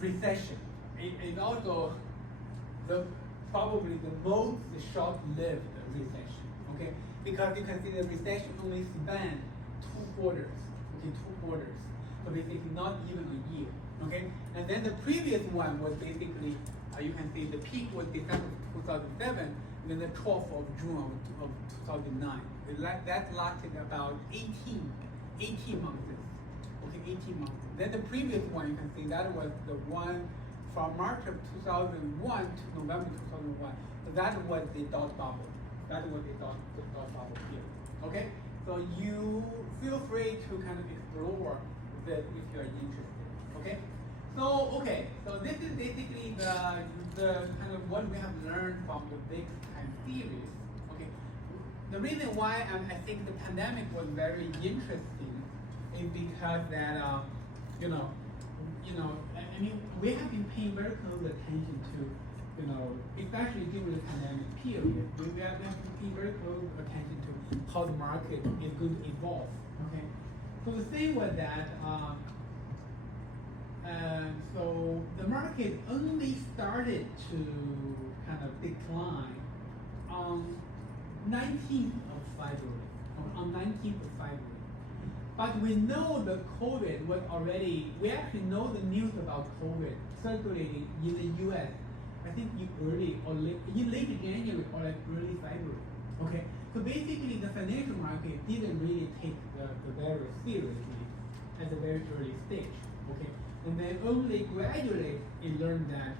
recession. It's also probably the most short-lived recession, okay? Because you can see the recession only spanned 2 quarters, okay, 2 quarters. So basically not even a year, okay? And then the previous one was basically, you can see the peak was December 2007, and then the 12th of June of 2009. That lasted about 18 months. Okay, 18 months. Then the previous one, you can see that was the one from March of 2001 to November 2001. So that was the dot bubble. That was the dot bubble here. Okay, so you feel free to kind of explore that if you are interested. Okay. So this is basically the kind of what we have learned from the big time series. Okay, the reason why I think the pandemic was very interesting is because that I mean we have been paying very close attention to especially during the pandemic period. We have been paying very close attention to how the market is going to evolve. Okay, so the thing was that. So the market only started to kind of decline on 19th of February, on 19th of February. But we know that COVID was already, we actually know the news about COVID circulating in the US, I think in late January or like early February. Okay, so basically the financial market didn't really take the virus seriously at the very early stage. Okay. And then only gradually it learned that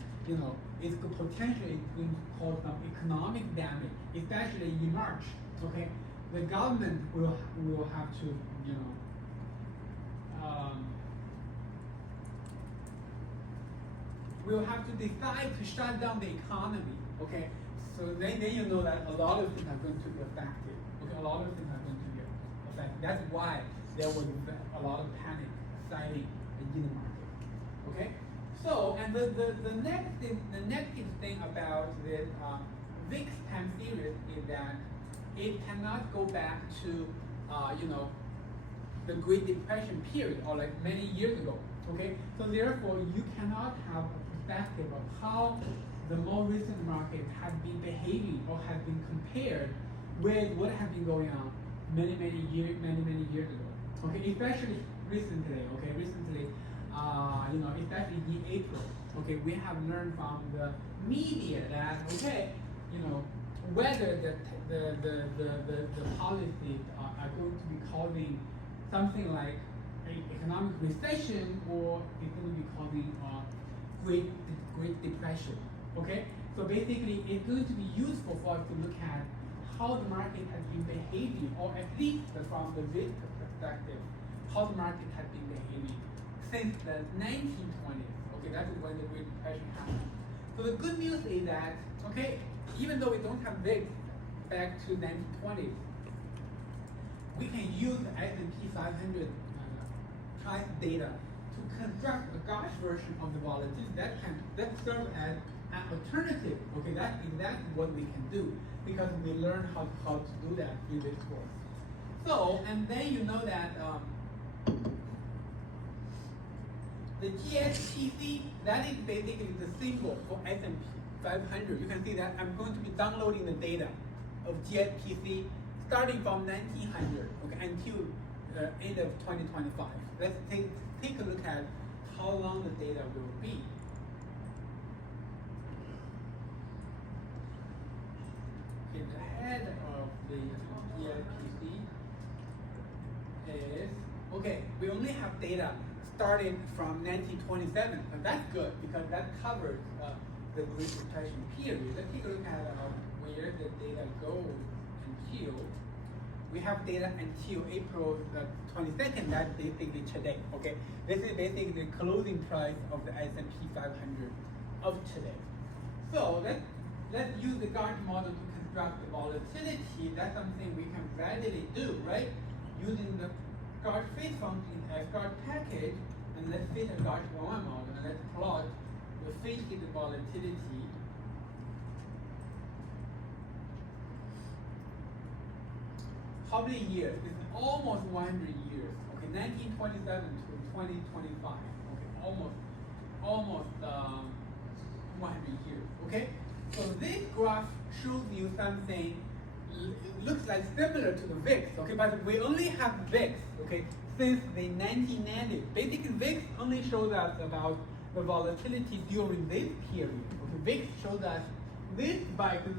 it's potentially going to cause some economic damage, especially in March. Okay, the government will have to will have to decide to shut down the economy. Okay, so then you know that a lot of things are going to be affected. Okay, a lot of things are going to be affected. That's why there was a lot of panic selling in the market. Okay, so and the negative thing about the VIX time series is that it cannot go back to the Great Depression period or like many years ago. Okay, so therefore you cannot have a perspective of how the more recent market has been behaving or has been compared with what has been going on many years ago. Okay, especially recently. Okay, recently. Especially in April, okay, we have learned from the media that whether the policies are going to be causing something like an economic recession or it's going to be causing Great Depression. Okay, so basically it's going to be useful for us to look at how the market has been behaving, or at least from the risk perspective, how the market has been behaving since the 1920s. Okay, that's when the Great Depression happened. So the good news is that, okay, even though we don't have VIX back to 1920s, we can use the S&P 500 price data to construct a Gauss version of the volatility that serves as an alternative. Okay, that's exactly what we can do because we learned how to do that in this course. So, and then you know that the GSPC, that is basically the symbol for S&P 500. You can see that I'm going to be downloading the data of GSPC starting from 1900 until end of 2025. Let's take a look at how long the data will be. is ahead of the ELPC is, okay, we only have data starting from 1927, and that's good because that covers the Great Depression period. Let's take a look at where the data goes until. We have data until April 22nd, that's basically today, okay? This is basically the closing price of the S&P 500 of today. So let's use the Gartner model to construct the volatility. That's something we can readily do, right? Using the Gartner phase function as Gartner package, and let's fit a Gartner 1 model, and let's plot the phase volatility. How many years? It's almost 100 years. Okay, 1927 to 2025. Okay, almost 100 years. Okay, so this graph shows you something. Looks like similar to the VIX. Okay, but we only have VIX. Okay, since the 1990s. Basically, VIX only shows us about the volatility during this period. Okay, VIX shows us this spike, and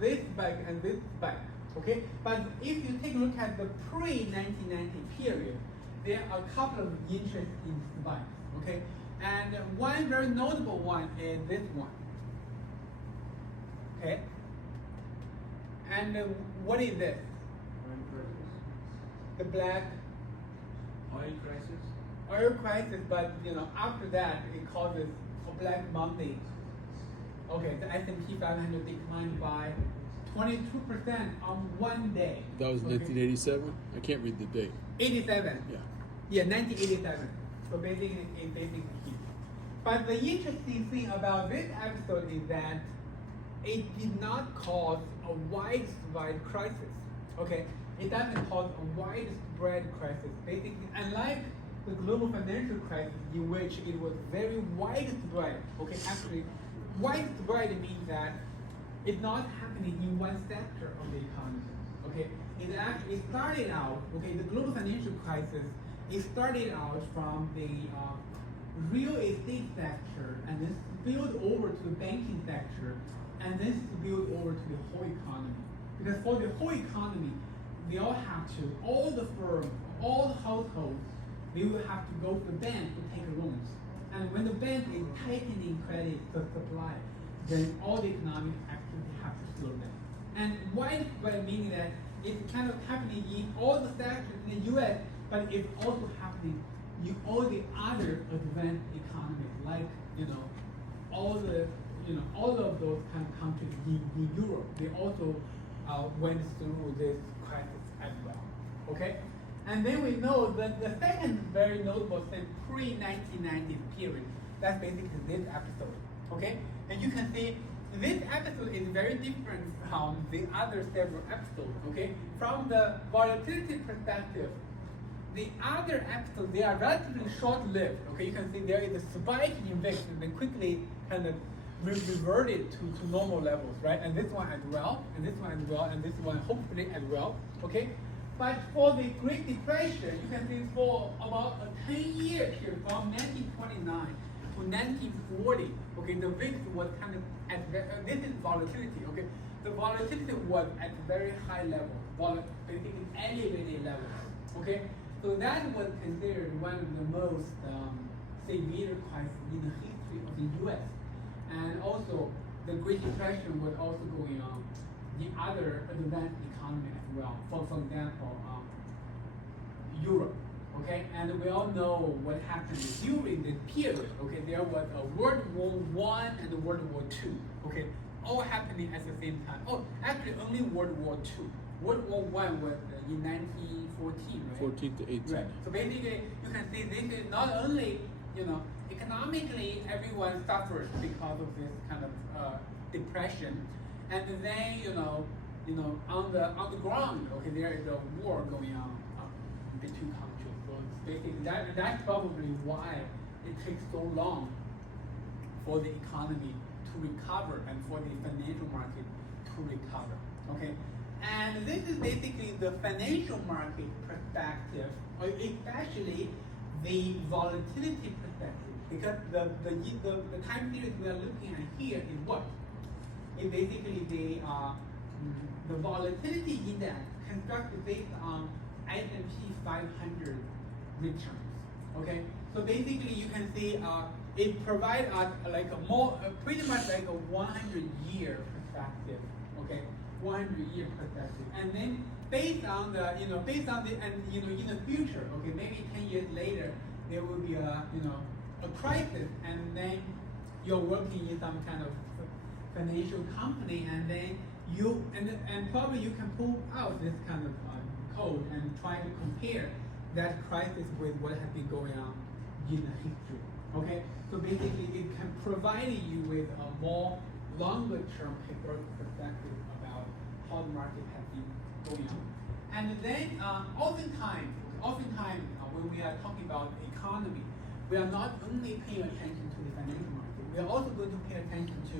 this spike. Okay, but if you take a look at the pre-1990 period, there are a couple of interesting spikes. Okay, and one very notable one is this one. Okay, and what is this? Oil crisis. The black Oil crisis. oil crisis, but after that it causes a Black Monday. Okay, the S&P 500 declined by 22% on one day. That was 1987? I can't read the date. 87. Yeah. Yeah, 1987. So basically, it's basically huge. But the interesting thing about this episode is that it did not cause a widespread crisis. Okay, it doesn't cause a widespread crisis. Basically, unlike the global financial crisis, in which it was very widespread. Okay, actually, widespread means that it's not happening in one sector of the economy. Okay, it started out. Okay, the global financial crisis. It started out from the real estate sector, and then spilled over to the banking sector, and then spilled over to the whole economy. Because for the whole economy, they all have to, all the firms, all the households, they will have to go to the bank to take loans. And when the bank is tightening credit supply, then all the economic activity have to slow down. And widespread meaning that it's kind of happening in all the sectors in the U.S., but it's also happening in all the other advanced economies, like all of those kind of countries in Europe. They also went through this crisis as well. Okay, and then we know that the second very notable thing pre-1990 period. That's basically this episode. Okay, and you can see this episode is very different from the other several episodes. Okay, from the volatility perspective. The other episodes, they are relatively short-lived. Okay, you can see there is a spike in VIX and then quickly kind of reverted to normal levels, right? And this one as well, and this one as well, and this one hopefully as well. Okay, but for the Great Depression, you can see for about a 10-year period from 1929 to 1940. Okay, the VIX was kind of at this is volatility. Okay, the volatility was at very high level, basically elevated levels. Okay. So that was considered one of the most severe crises in the history of the U.S. And also, the Great Depression was also going on in other advanced economies as well. For example, Europe. Okay, and we all know what happened during this period. Okay, there was a World War I and World War II. Okay, all happening at the same time. Oh, actually, only World War II. World War I was in 1914, right? 14 to 18. Right. So basically, you can see this is not only, economically everyone suffers because of this kind of depression, and then on the ground, okay, there is a war going on between countries. So basically, that's probably why it takes so long for the economy to recover and for the financial market to recover. Okay. And this is basically the financial market perspective, or especially the volatility perspective, because the time period we are looking at here is what? It's basically the the volatility index constructed based on S&P 500 returns. Okay, so basically you can see it provides us like a more, pretty much like a 100-year perspective. Okay, 100-year perspective, and then based on the, and in the future, okay, maybe 10 years later there will be a crisis, and then you're working in some kind of financial company, and then and probably you can pull out this kind of code and try to compare that crisis with what has been going on in the history. Okay, so basically it can provide you with a more longer term historical perspective about how the market has been going on. And then oftentimes when we are talking about economy, we are not only paying attention to the financial market, we are also going to pay attention to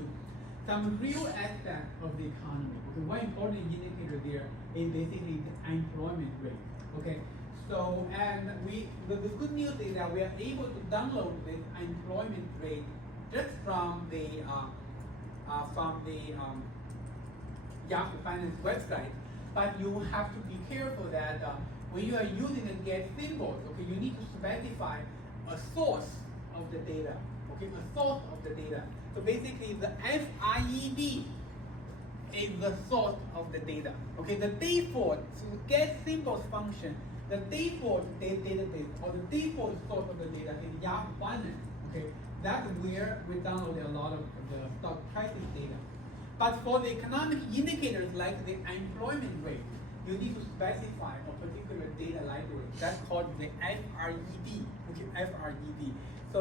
some real aspect of the economy. Okay, one important indicator there is basically the unemployment rate. Okay, so and the good news is that we are able to download this unemployment rate just from the Yahoo Finance website. But you have to be careful that when you are using the get symbols, okay, you need to specify a source of the data. Okay, a source of the data. So basically, the FRED is the source of the data. Okay, the default get symbols function, the default database or the default source of the data is Yahoo Finance. Okay, that's where we download a lot of the stock prices data. But for the economic indicators like the unemployment rate, you need to specify a particular data library. That's called the FRED. Okay, FRED. So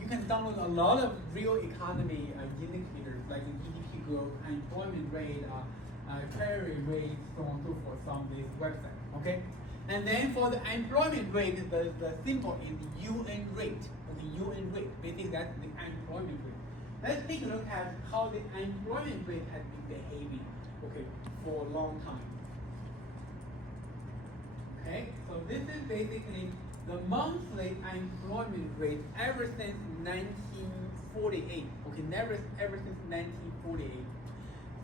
you can download a lot of real economy indicators like the GDP growth, unemployment rate, treasury rate, so on and so forth from this website. Okay, and then for the unemployment rate, the symbol is the UN rate. The UN rate, basically that's the unemployment rate. Let's take a look at how the unemployment rate has been behaving, okay, for a long time. Okay, so this is basically the monthly unemployment rate ever since 1948. Okay, ever since 1948.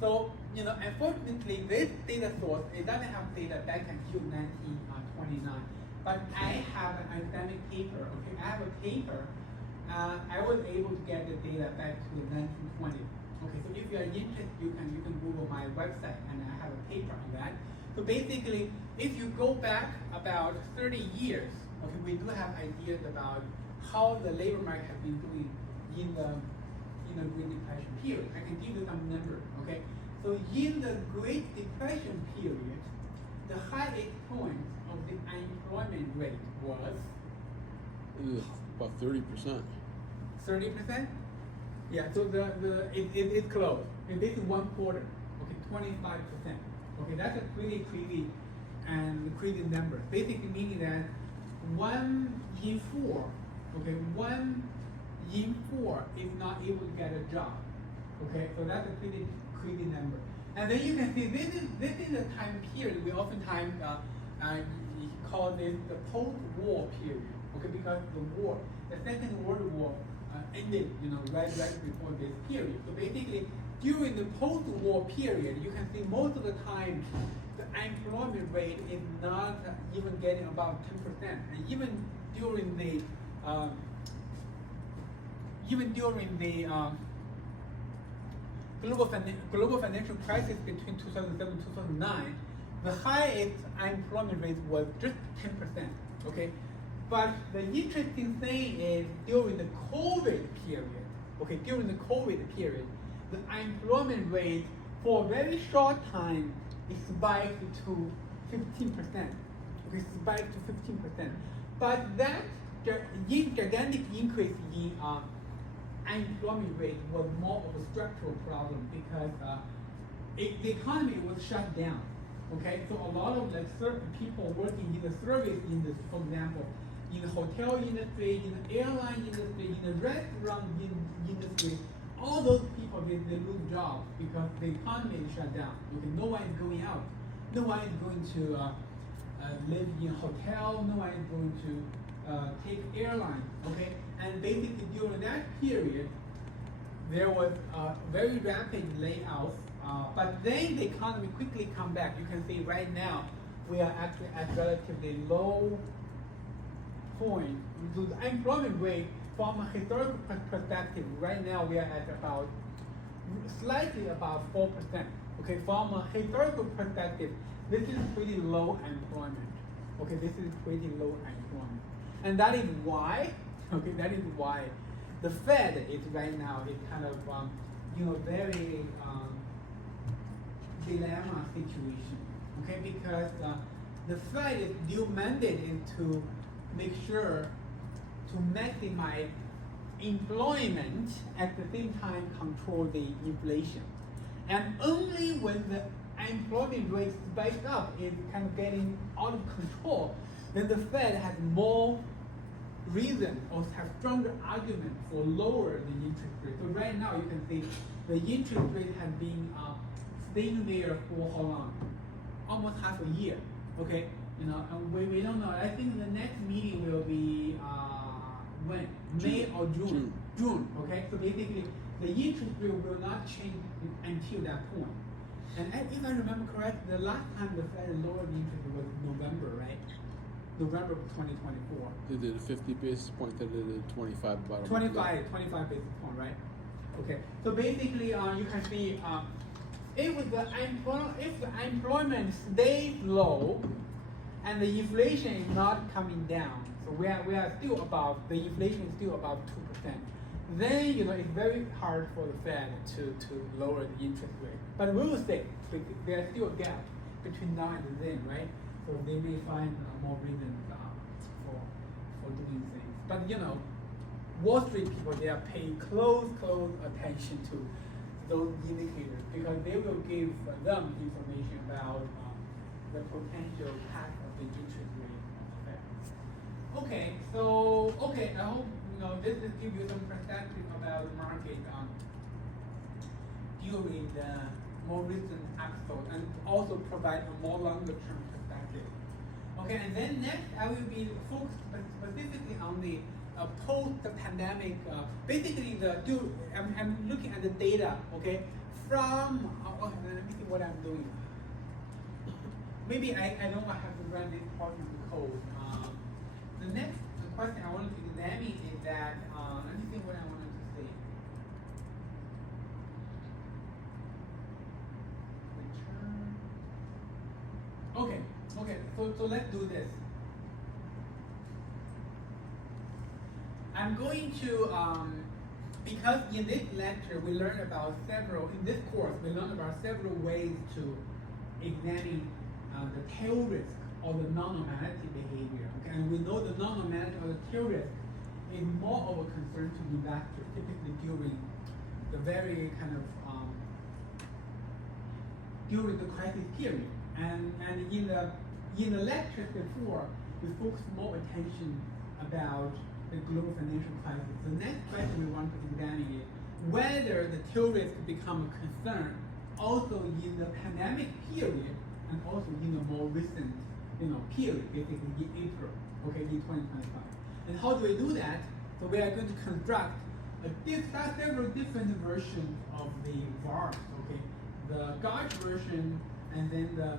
So, unfortunately, this data source, it doesn't have data back until 1929. But I have an academic paper. Okay, I have a paper. I was able to get the data back to the 1920s. Okay, so if you are interested, you can Google my website, and I have a paper on that. So basically, if you go back about 30 years, okay, we do have ideas about how the labor market has been doing in the Great Depression period. I can give you some numbers. Okay, so in the Great Depression period, the highest point of the unemployment rate was about 30%. 30%? Yeah, so it's close. And this is one quarter. Okay, 25%. Okay, that's a pretty crazy number. Basically meaning that 1 in 4, okay, 1 in 4 is not able to get a job. Okay, so that's a pretty crazy number. And then you can see this is a time period we oftentimes call this the post-war period. Okay, because the Second World War ended, right before this period. So basically, during the post-war period, you can see most of the time the unemployment rate is not even getting above 10%. And even during the global financial crisis between 2007 and 2009, the highest unemployment rate was just 10%. Okay. But the interesting thing is during the COVID period, the unemployment rate for a very short time it spiked to 15%. Okay, spiked to 15%. But that gigantic increase in unemployment rate was more of a structural problem because the economy was shut down. Okay, so a lot of certain people working in the service industry, for example, in the hotel industry, in the airline industry, in the restaurant industry, all those people, they lose jobs because the economy is shut down. Okay, no one is going out. No one is going to live in a hotel. No one is going to take airline. Okay, and basically during that period, there was very rapid layoffs But then the economy quickly come back. You can see right now we are actually at relatively low point. So the unemployment rate from a historical perspective, right now we are at about slightly above 4%. Okay, from a historical perspective, this is pretty low unemployment. Okay, this is pretty low unemployment, and that is why. Okay, that is why the Fed is right now is kind of very dilemma situation. Okay, because the Fed is due mandate is to make sure to maximize employment at the same time control the inflation. And only when the unemployment rate spikes up, is kind of getting out of control, then the Fed has more reason or have stronger argument for lower the interest rate. So right now you can see the interest rate has been staying there for how long? Almost half a year. Okay, and we don't know. I think the next meeting will be when? May or June? June. Okay, so basically the interest rate will not change until that point. And if I remember correctly, the last time the Fed lowered the interest rate was November, right? November of 2024. They did a 50 basis point, they did a 25 about a 25 basis point, right? Okay, so basically you can see if the unemployment stays low and the inflation is not coming down, so we are still above, the inflation is still above 2%, then it's very hard for the Fed to lower the interest rate. But we will see, there's still a gap between now and then, right? So they may find more reasons for doing things. But Wall Street people, they are paying close attention to those indicators because they will give them information about the potential path of the interest rate of the Fed. Okay, so I hope this will give you some perspective about the market during the more recent episode and also provide a more longer term perspective. Okay, and then next I will be focused specifically on the post-pandemic. Basically, I'm looking at the data. Okay, from let me see what I'm doing. Maybe I don't have to run this part of the code. The next question I wanted to examine is that let me see what I wanted to say. Return. Okay. So let's do this. I'm going to because in this lecture we learn about in this course we learn about several ways to examine the tail risk or the non-normality behavior. Okay, and we know the non-normality or the tail risk is more of a concern to investors, typically during the very kind of during the crisis period. And in the lectures before, we focused more attention about the global financial crisis. The next question we want to examine is whether the tail risk become a concern also in the pandemic period and also in the more recent period, basically in April, okay, in 2025. And how do we do that? So we are going to construct several different versions of the VARs, okay? The Gauge version, and then the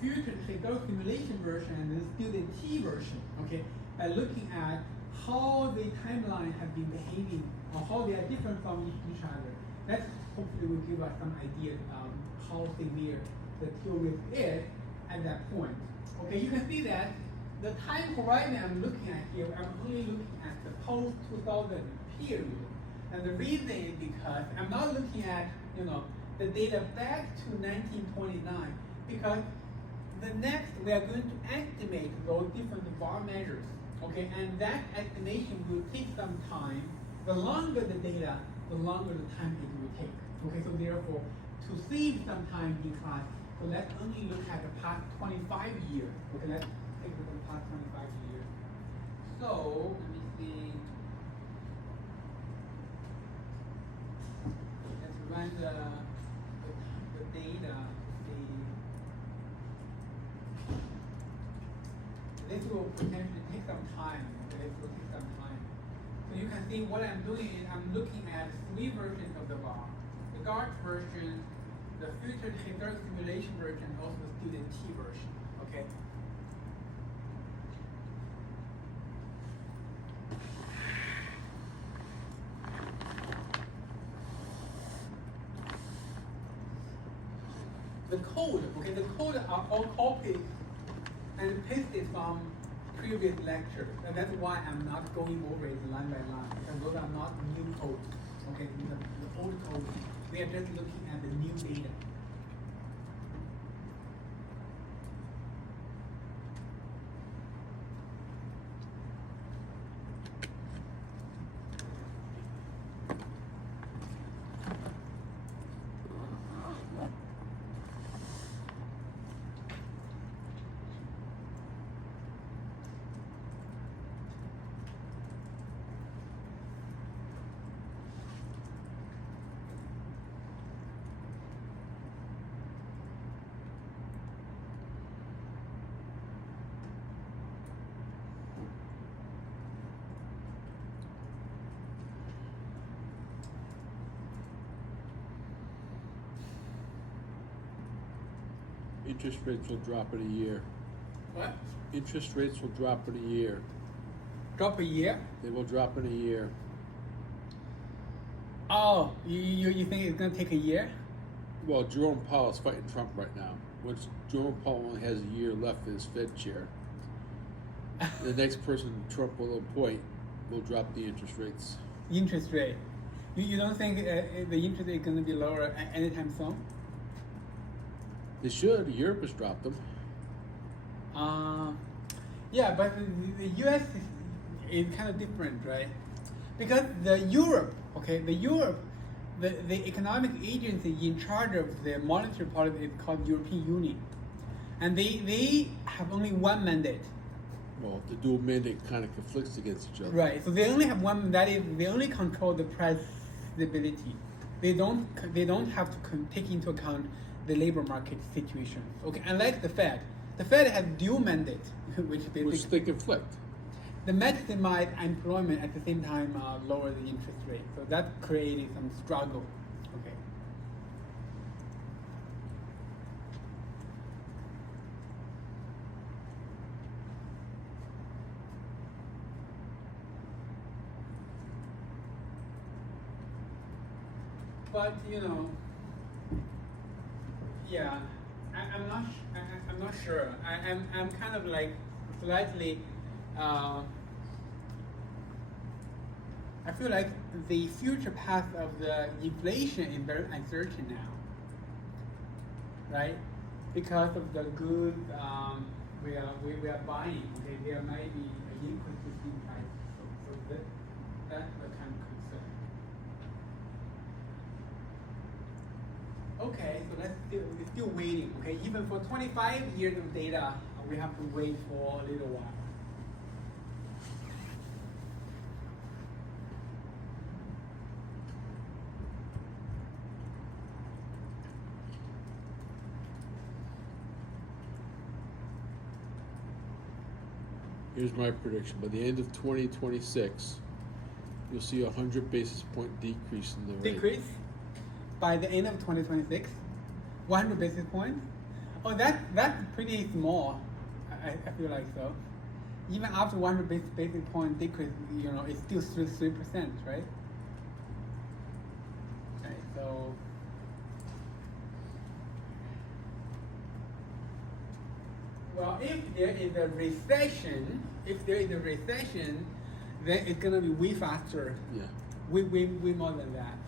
future historical simulation version, and then still the T version, okay? By looking at how the timeline has been behaving or how they are different from each other. That hopefully will give us some idea about how severe the tail risk is at that point. Okay, you can see that the time horizon I'm looking at here, I'm only looking at the post-2000 period. And the reason is because I'm not looking at the data back to 1929, because the next we are going to estimate those different VAR measures. Okay, and that estimation will take some time. The longer the data, the longer the time it will take. Okay, so therefore, to save some time in class, so let's only look at the past 25 years. Okay, let's take a look at the past 25 years. So, let me see. Let's run the data. This will potentially take some time. Okay, this will take some time. So you can see what I'm doing is I'm looking at 3 versions of the VAR. The Gauge version, the future historic simulation version, also the student T version. Okay. The code, okay, the code are all copied and pasted from previous lectures. And that's why I'm not going over it line by line, because those are not new codes. Okay, the old code, we are just looking at the new data. Interest rates will drop in a year. What? Interest rates will drop in a year. Drop a year? They will drop in a year. Oh, you think it's gonna take a year? Well, Jerome Powell is fighting Trump right now. Once Jerome Powell only has a year left in his Fed chair, the next person Trump will appoint will drop the interest rates. Interest rate. You don't think the interest rate is gonna be lower anytime soon? They should. Europe has dropped them. Yeah, but the U.S. is kind of different, right? Because the Europe, the economic agency in charge of the monetary policy is called European Union, and they have only one mandate. Well, the dual mandate kind of conflicts against each other. Right. So they only have one. That is, they only control the price stability. They don't have to take into account the labor market situation. Okay. Unlike the Fed has dual mandate, which they conflict. the maximize employment at the same time lower the interest rate. So that created some struggle. Okay. But yeah, I'm not sure. I'm kind of like slightly. I feel like the future path of the inflation is very uncertain now, right? Because of the goods we are buying. Okay, there might be an increase in price. So that's the kind of concern. Okay, so we're still waiting. Okay, even for 25 years of data, we have to wait for a little while. Here's my prediction. By the end of 2026, you'll see a 100 basis point decrease in the rate. Decrease by the end of 2026, 100 basis points. Oh, that's pretty small. I feel like so. Even after 100 basis point decrease, it's still 3%, right? Okay, so. Well, if there is a recession, then it's gonna be way faster. Yeah. Way more than that.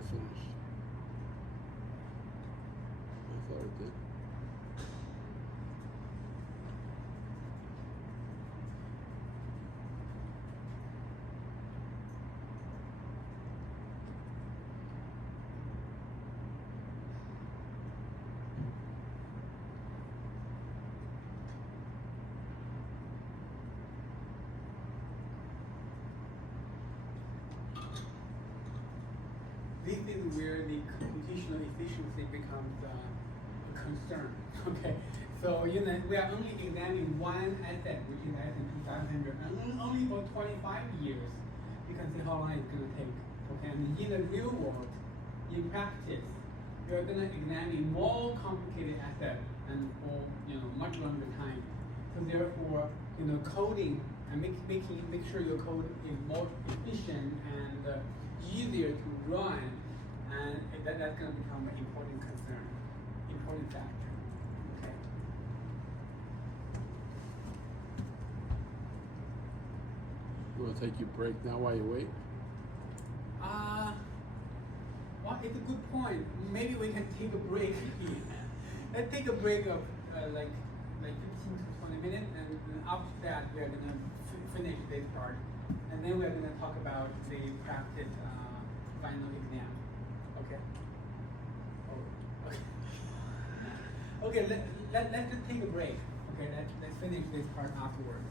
I finished. I thought it did. This is where the computational efficiency becomes a concern. Okay, so we are only examining one asset, which is S&P 500, and only for 25 years. You can see how long it's going to take. Okay, and in the real world, in practice, we are going to examine more complicated assets and for much longer time. So therefore, coding and make sure your code is more efficient and easier to run, and that's going to become an important concern, important factor. Okay. You want to take your break now while you wait? Well, it's a good point. Maybe we can take a break. Let's take a break of like 15 to 20 minutes, and after that we are gonna finish this part, and then we are gonna talk about the practice final exam. Okay. Oh, okay. Okay. Let's just take a break. Okay. Let's finish this part afterwards.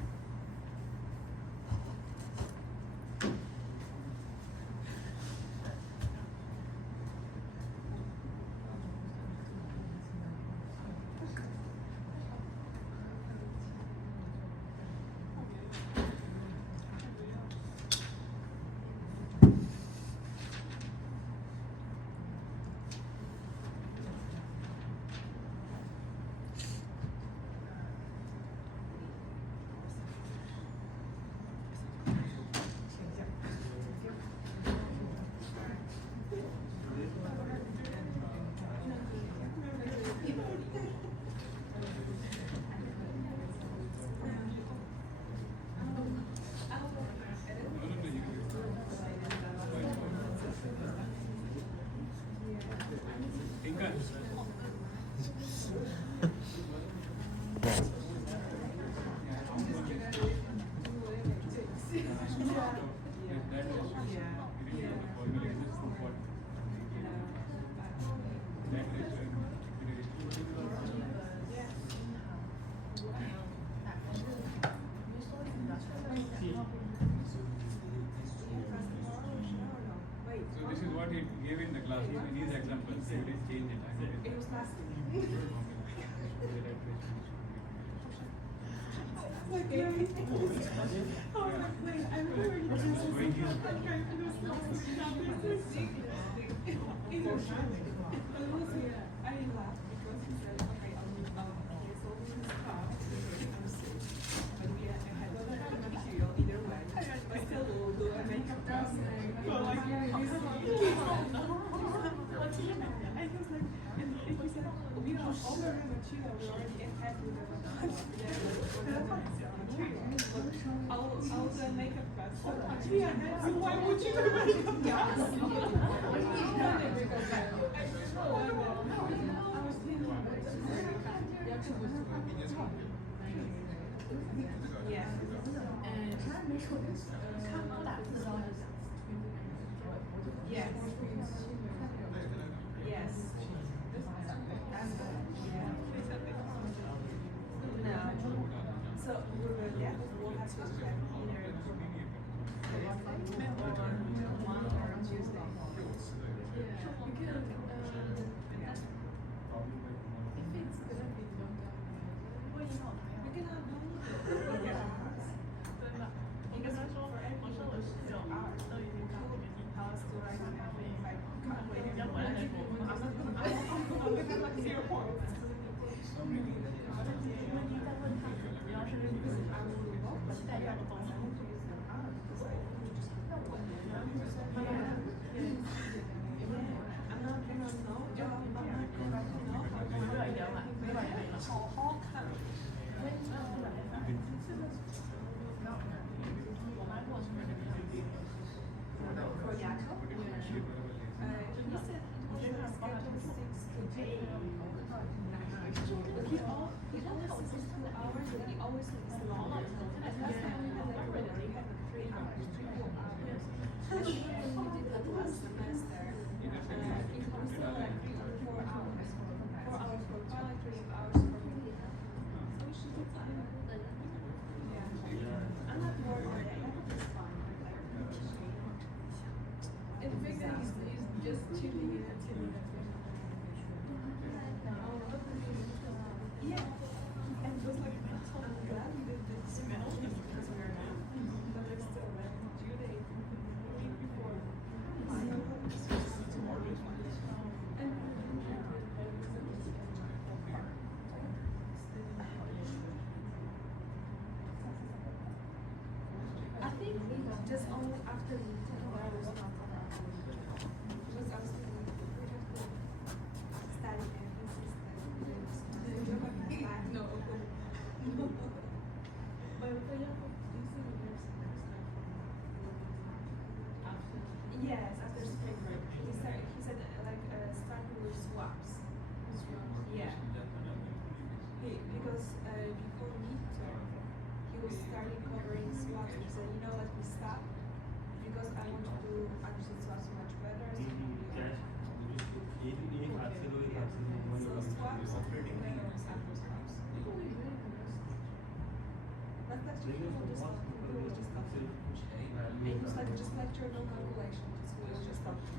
Especially when we did that last semester, it was still like 4 hours. 4 hours for pilot, 3 hours for me. So we should be fine. Yeah. I'm not worried about it. I hope it's fine. And the big thing is just chilling in it. Yeah. And it was like, I'm glad we did this smell because we are now. But it's still like due date a week before. I think just only after we talk about it, because I was thinking we have to study every system. No. Yes, after spring break. He said starting with swaps. Yeah. Because before midterm, he was starting covering swaps. He said, you know what, we stop because I want to do actually swaps much better. So swaps after swaps. That's actually he was just talking. And it was like just lecture, no calculation. Just we was just talking.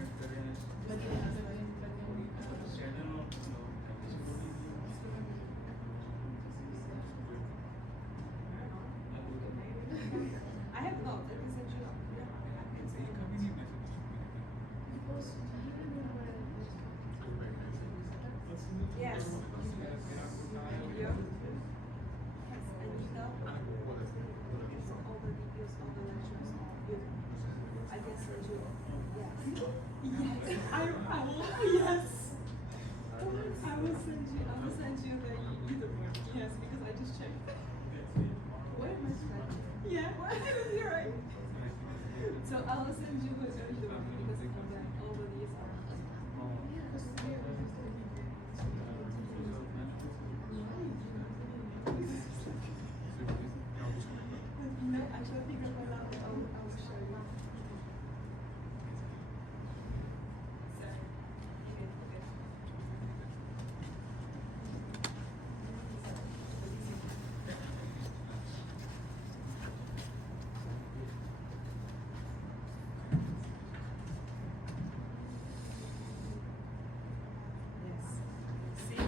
I have not. I can send you. Yes. Yeah. Yes, and you know, all the videos, all the lectures, I can send you. Yes. Yes. I will. Yes. I will send you the either one. Yes, because I just checked. Where am I spelling? Yeah. You're right. So I will send you the either one because all the these are. No, actually, I think I'm allowed. I will show you. Sorry. Okay. Yes. See? 4-1,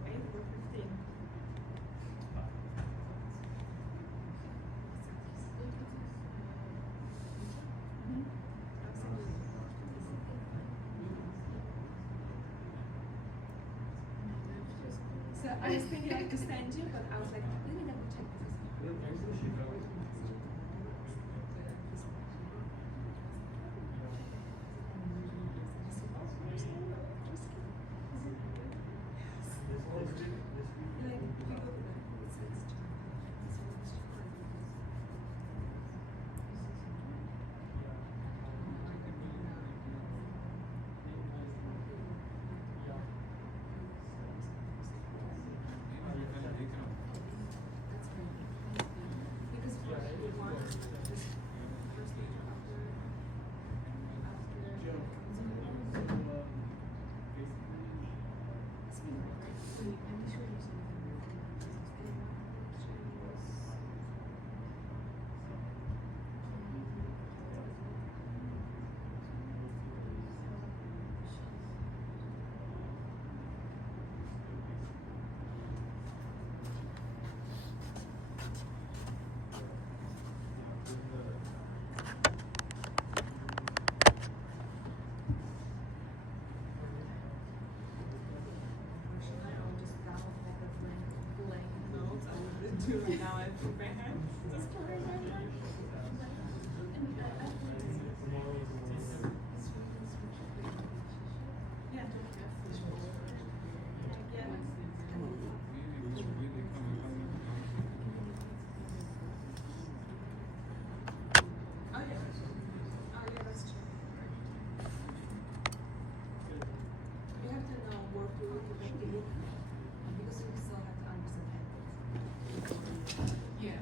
4-8, 4-15. So I was thinking like to send you, but I was like, let me double check this. Like, we go to because we want this first stage after do right now. I put my hands just for my hand. Yeah. Oh yeah. Oh yeah, that's true. You have to know what to look at because you still have to understand it. Yeah.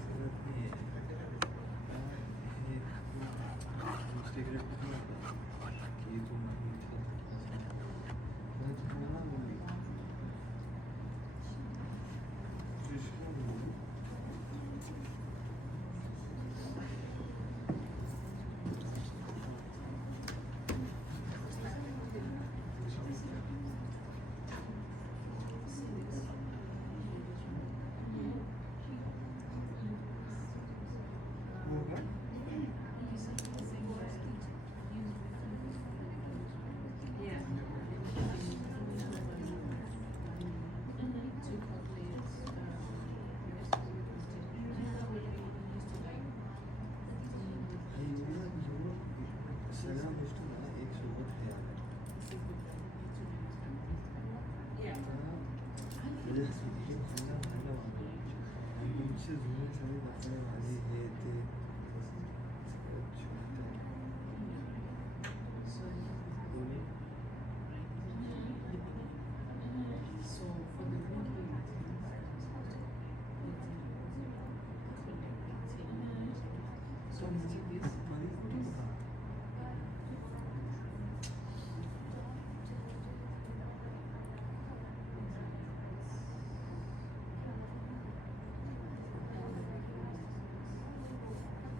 Yeah. Yeah.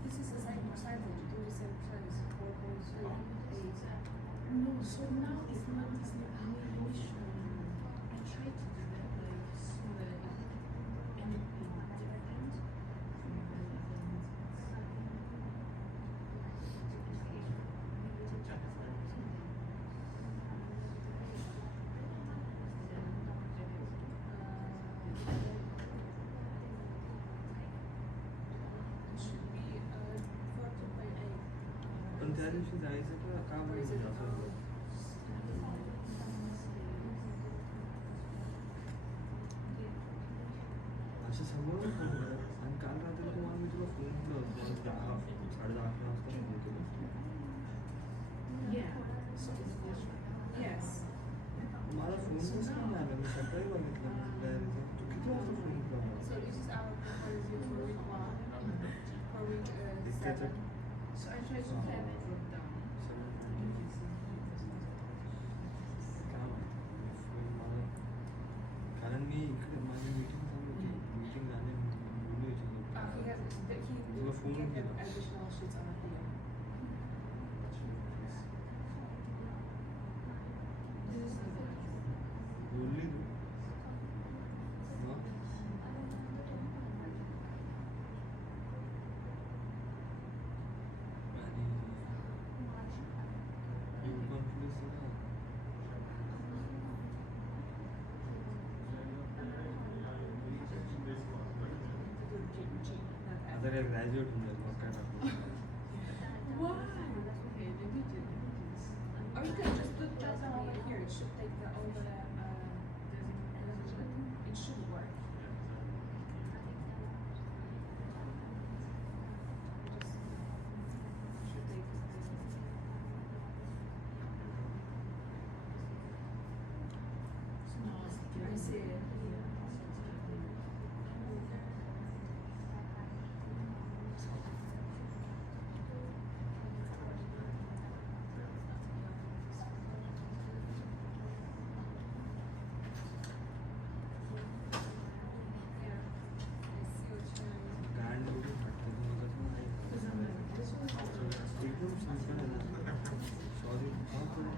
This is the same percentage, do the same size, 4.8. No, so now it's not this animation. I tried to do that like so that anything different from the It should be 14.8. पण त्या दिवशी जायचं का काम Or is it असं समोरून phone करा. आणि काल रात्री तुम्हाला मी तुला फोन केला होता 10:30 वाजता फोन केला. yeah. So it's this Yes. मला फोन कसं नाही आला, मी सकाळी बघितलं डायरीचं. तू किती वाजता फोन केला मला? So this is our proposal for week 1, for week 7. So I tried to have it wrote down. काय माहिती, फोन मला कारण मी इकडे माझी मीटिंग चालू होती. मीटिंग झाली बोलू He has, तुला फोन he केला. gave additional sheets on here. बोलली तू मग आणि you confused ना. आता काय ग्रॅज्युएट होऊन जाईल मग काय टाकू. Why? Okay, maybe do this. Or you could just put that down over here. It should take the all the it should work. Just should take I see it. Yeah. I see what you mean. Brand एवढी वाटते एकदम simple आहे ना. Sorry का करून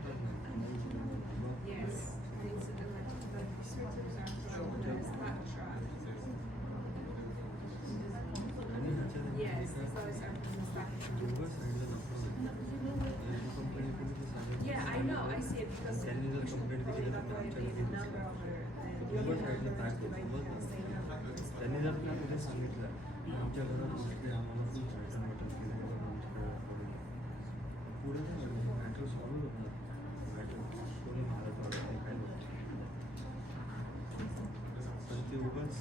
Yes. And it's the switches are from the Snapchat. आणि ह्याच्यात Yes, those are from the Snapchat. दोघं साईडला कंपनीकडे सांगितलं. Yeah, I know. I see it because त्यांनी जर you should कंप्लेंट probably केली तर evaluate the number of her and दोघं the साईडला number पॅक to होतं divide the समजलं. same number. त्यांनी जर का तिथे सांगितलं आमच्या घरात मोस्टली आम्हाला फुल सायटन बटन केलं आमच्याकडे पुढे काय मॅटर सॉल्व होतं. मॅटर कोणी भारत वाढत नाही काय नव्हतं. पण ते उगाच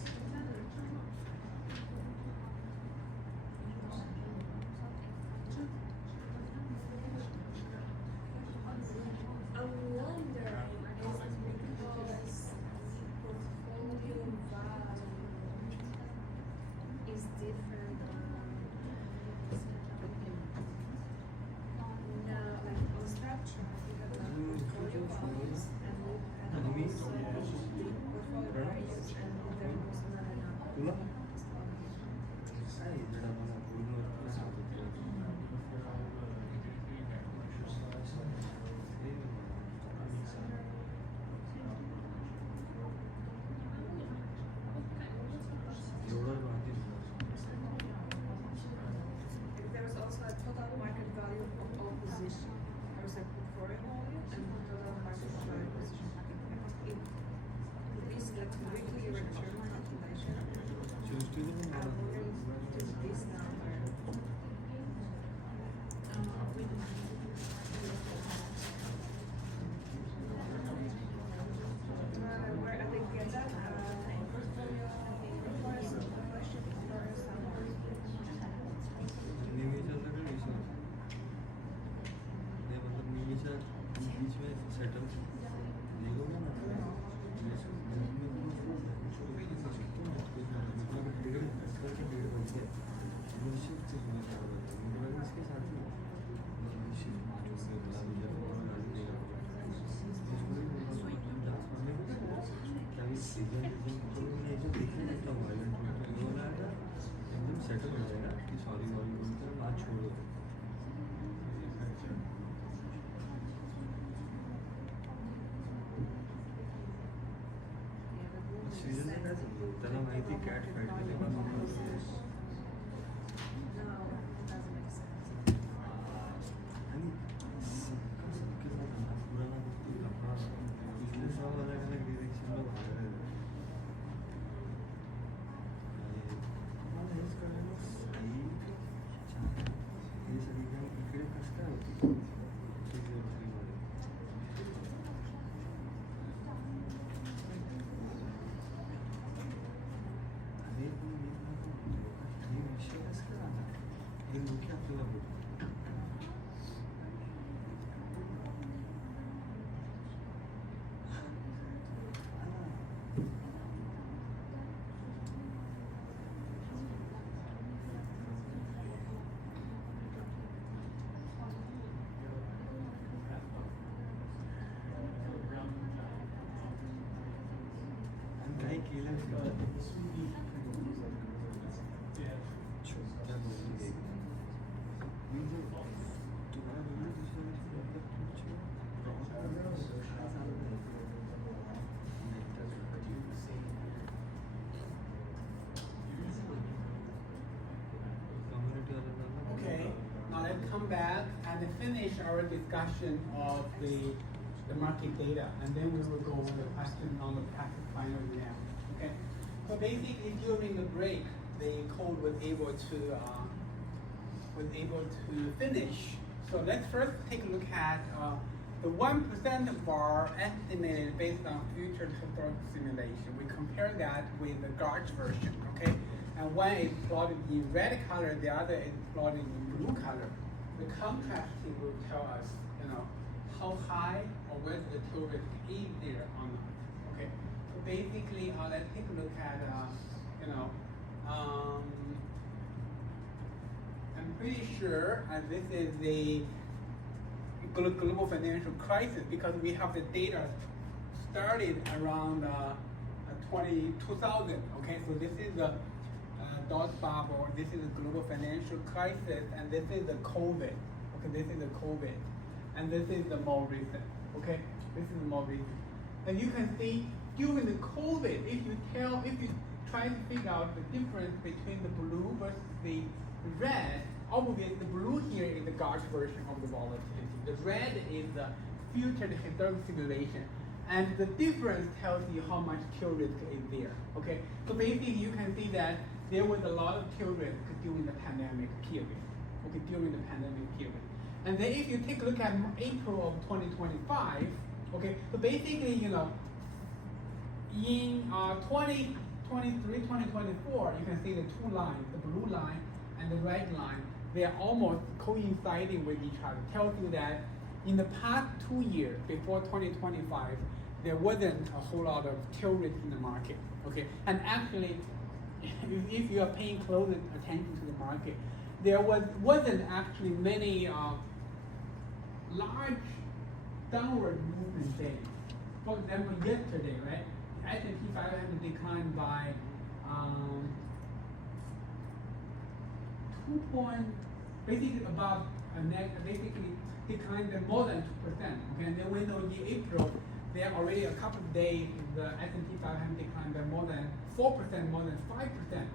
I'm wondering is it because portfolio value is different. No, like on structure, we have the portfolio values and we had also the portfolio values and there was another तुला number. काय जरा मला पूर्ण सांगतो एवढं माहिती There was also a total market value of all position. There was a portfolio value and total market value position. It is like weekly return calculation. सृष्टीचं पण I'm मला going to do this number. Where I think get that portfolio comparison calculation comparison. निमीचा सगळं विषय नाही मतलब निमीच्या बीच में settle देखो ना इसके साथ एकदम सेटल हो जाएगा कि सॉरी वॉरी बोलकर बात छोड़ो सीजन काय चालतं त्याला माहिती कॅट फाईट केली No, it doesn't make sense. आणि सबके साथ हाथ पुराना दोस्तों अपना पिछले साल अलग अलग डिरेक्शन में भाग रहे थे मला हेच कळलं साई हे सगळी काय इकडे कसं काय होती अरे पण मी हे विषय कसं काय आला हे लोक आपल्याला बोलतात काही केलं छोट्या गोष्टी मी जर तुम्हाला बोललो Okay, now let's come back and finish our discussion of the market data, and then we will go on the question on the practice final exam. Okay, so basically during the break, the code was able to finish. So let's first take a look at the 1% bar estimated based on future historical simulation. We compare that with the Garch version. Okay. And one is plotted in red color, the other is plotted in blue color. The contrasting will tell us, how high or whether the tail risk is there or not. Okay. So basically, let's take a look at, I'm pretty sure this is the global financial crisis because we have the data started around 2000. Okay, so this is the dot bubble, this is the global financial crisis, and this is the COVID. Okay, this is the COVID, and this is the more recent. Okay, this is the more recent. And you can see during the COVID, if you try to figure out the difference between the blue versus the red, obviously the blue here is the Garch version of the volatility. The red is the future historical simulation. And the difference tells you how much tail risk is there. Okay, so basically you can see that there was a lot of tail risk during the pandemic period. Okay, during the pandemic period. And then if you take a look at April of 2025, okay, so basically, in 2023, 2024, you can see the two lines, the blue line and the red line, they are almost coinciding with each other. Tells you that in the past 2 years, before 2025, there wasn't a whole lot of tail risk in the market. Okay, and actually, if you are paying close attention to the market, there wasn't actually many large downward movement days. For example, yesterday, right, S&P 500 declined by 2 point, basically above basically declined by more than 2%. Okay, and then we know in April there are already a couple of days the S&P 500 declined by more than 4%, more than 5%.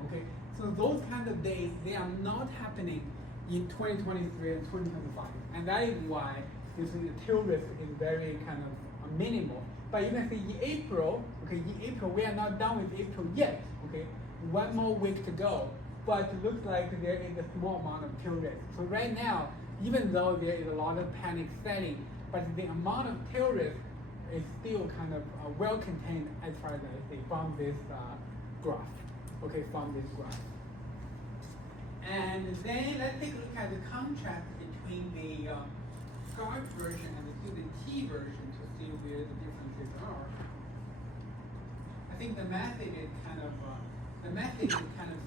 Okay, so those kind of days they are not happening in 2023 and 2025, and that is why you see the tail risk is very kind of minimal. But you can see in April, okay, in April we are not done with April yet. Okay, one more week to go. But it looks like there is a small amount of tail risk. So right now, even though there is a lot of panic selling, but the amount of tail risk is still kind of well contained as far as I see from this graph. Okay, from this graph. And then let's take a look at the contrast between the Scott version and the student T version to see where the differences are. I think the method is kind of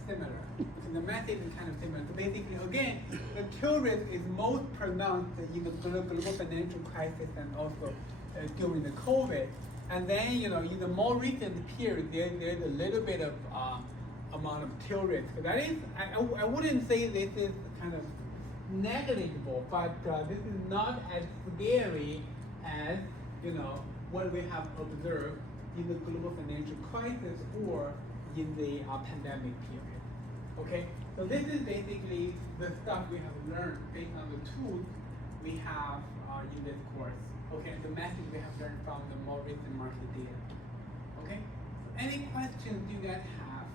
similar. Okay, the method is kind of similar. So basically, again, the tail risk is most pronounced in the global financial crisis and also during the COVID. And then, you know, in the more recent period, there's a little bit of amount of tail risk. So that is, I wouldn't say this is kind of negligible, but this is not as scary as, you know, what we have observed in the global financial crisis or in the pandemic period. Okay, so this is basically the stuff we have learned based on the tools we have in this course. Okay, and the method we have learned from the more recent market data. Okay, so any questions you guys have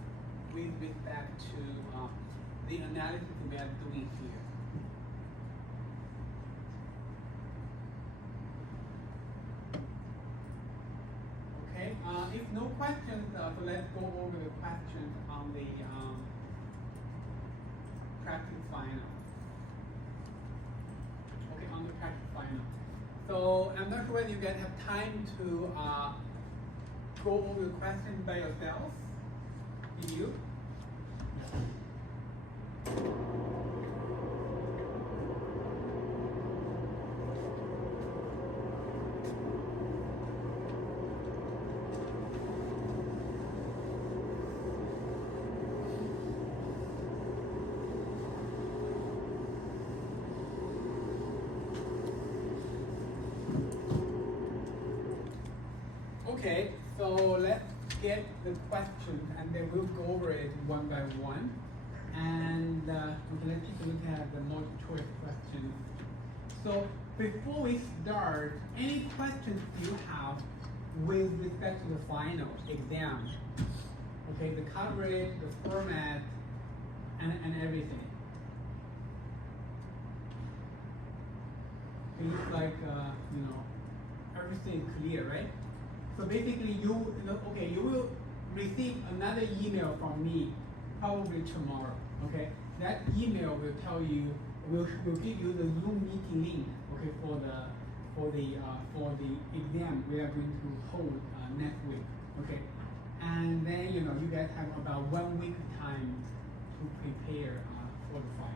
with respect to the analysis we are doing here? Okay, if no questions, so let's go over the questions on the practice final. Okay, on the practice final. So I'm not sure whether you guys have time to go over the questions by yourselves. Do you? Okay, so let's get the questions and then we'll go over it one by one. And okay, let's take a look at the multiple choice questions. So before we start, any questions you have with respect to the final exam? Okay, the coverage, the format, and everything. It looks like you know, everything clear, right? So basically, you will receive another email from me probably tomorrow. Okay, that email will tell you, will give you the Zoom meeting link. Okay, for the exam we are going to hold next week. Okay, and then you know you guys have about 1 week time to prepare for the final.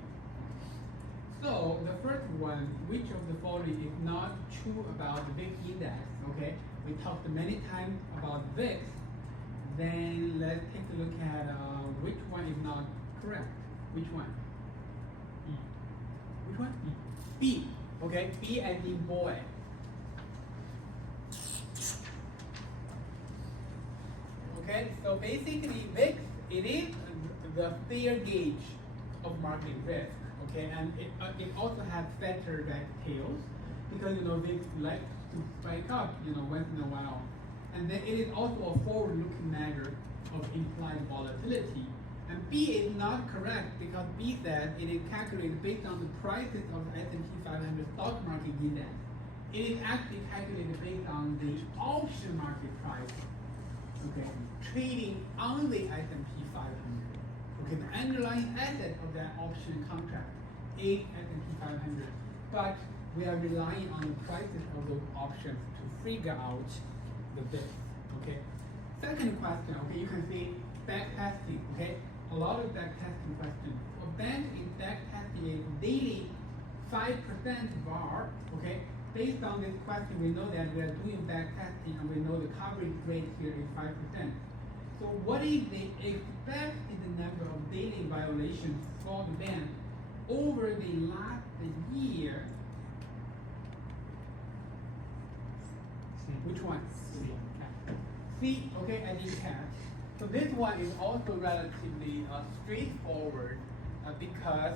So the first one, which of the following is not true about the VIX index? Okay, we talked many times about VIX. Then let's take a look at which one is not correct. Which one? Which one? B. Okay, B as in boy. Okay, so basically VIX, it is the fair gauge of market risk. Okay, and it also has fatter back tails because you know VIX likes to spike up, you know, once in a while. And then it is also a forward-looking measure of implied volatility. And B is not correct because B said it is calculated based on the prices of the S&P 500 stock market index. It is actually calculated based on the option market price, okay, trading on the S&P 500. Okay, the underlying asset of that option contract is S&P 500, but we are relying on the prices of those options to figure out the VIX. Okay. Second question. Okay, you can see backtesting, okay? A lot of backtesting questions. A band in backtesting is daily 5% bar, okay? Based on this question, we know that we are doing backtesting and we know the coverage rate here is 5%. So what is the expected number of daily violations for the band over the last year? Which one? C, okay, I did catch. So this one is also relatively straightforward because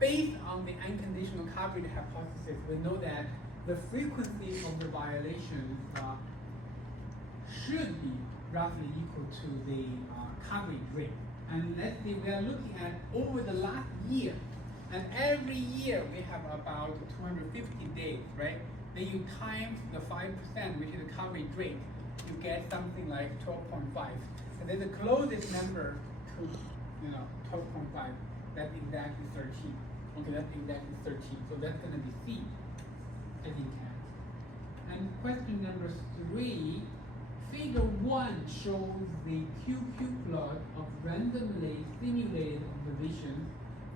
based on the unconditional coverage hypothesis, we know that the frequency of the violations should be roughly equal to the coverage rate. And let's say we are looking at over the last year, and every year we have about 250 days, right? Then you times the 5%, which is the coverage rate, you get something like 12.5. And then the closest number to 12.5, that's exactly 13. Okay, that's exactly 13. So that's gonna be C, as in cat. And question number 3, figure 1 shows the QQ plot of randomly simulated observations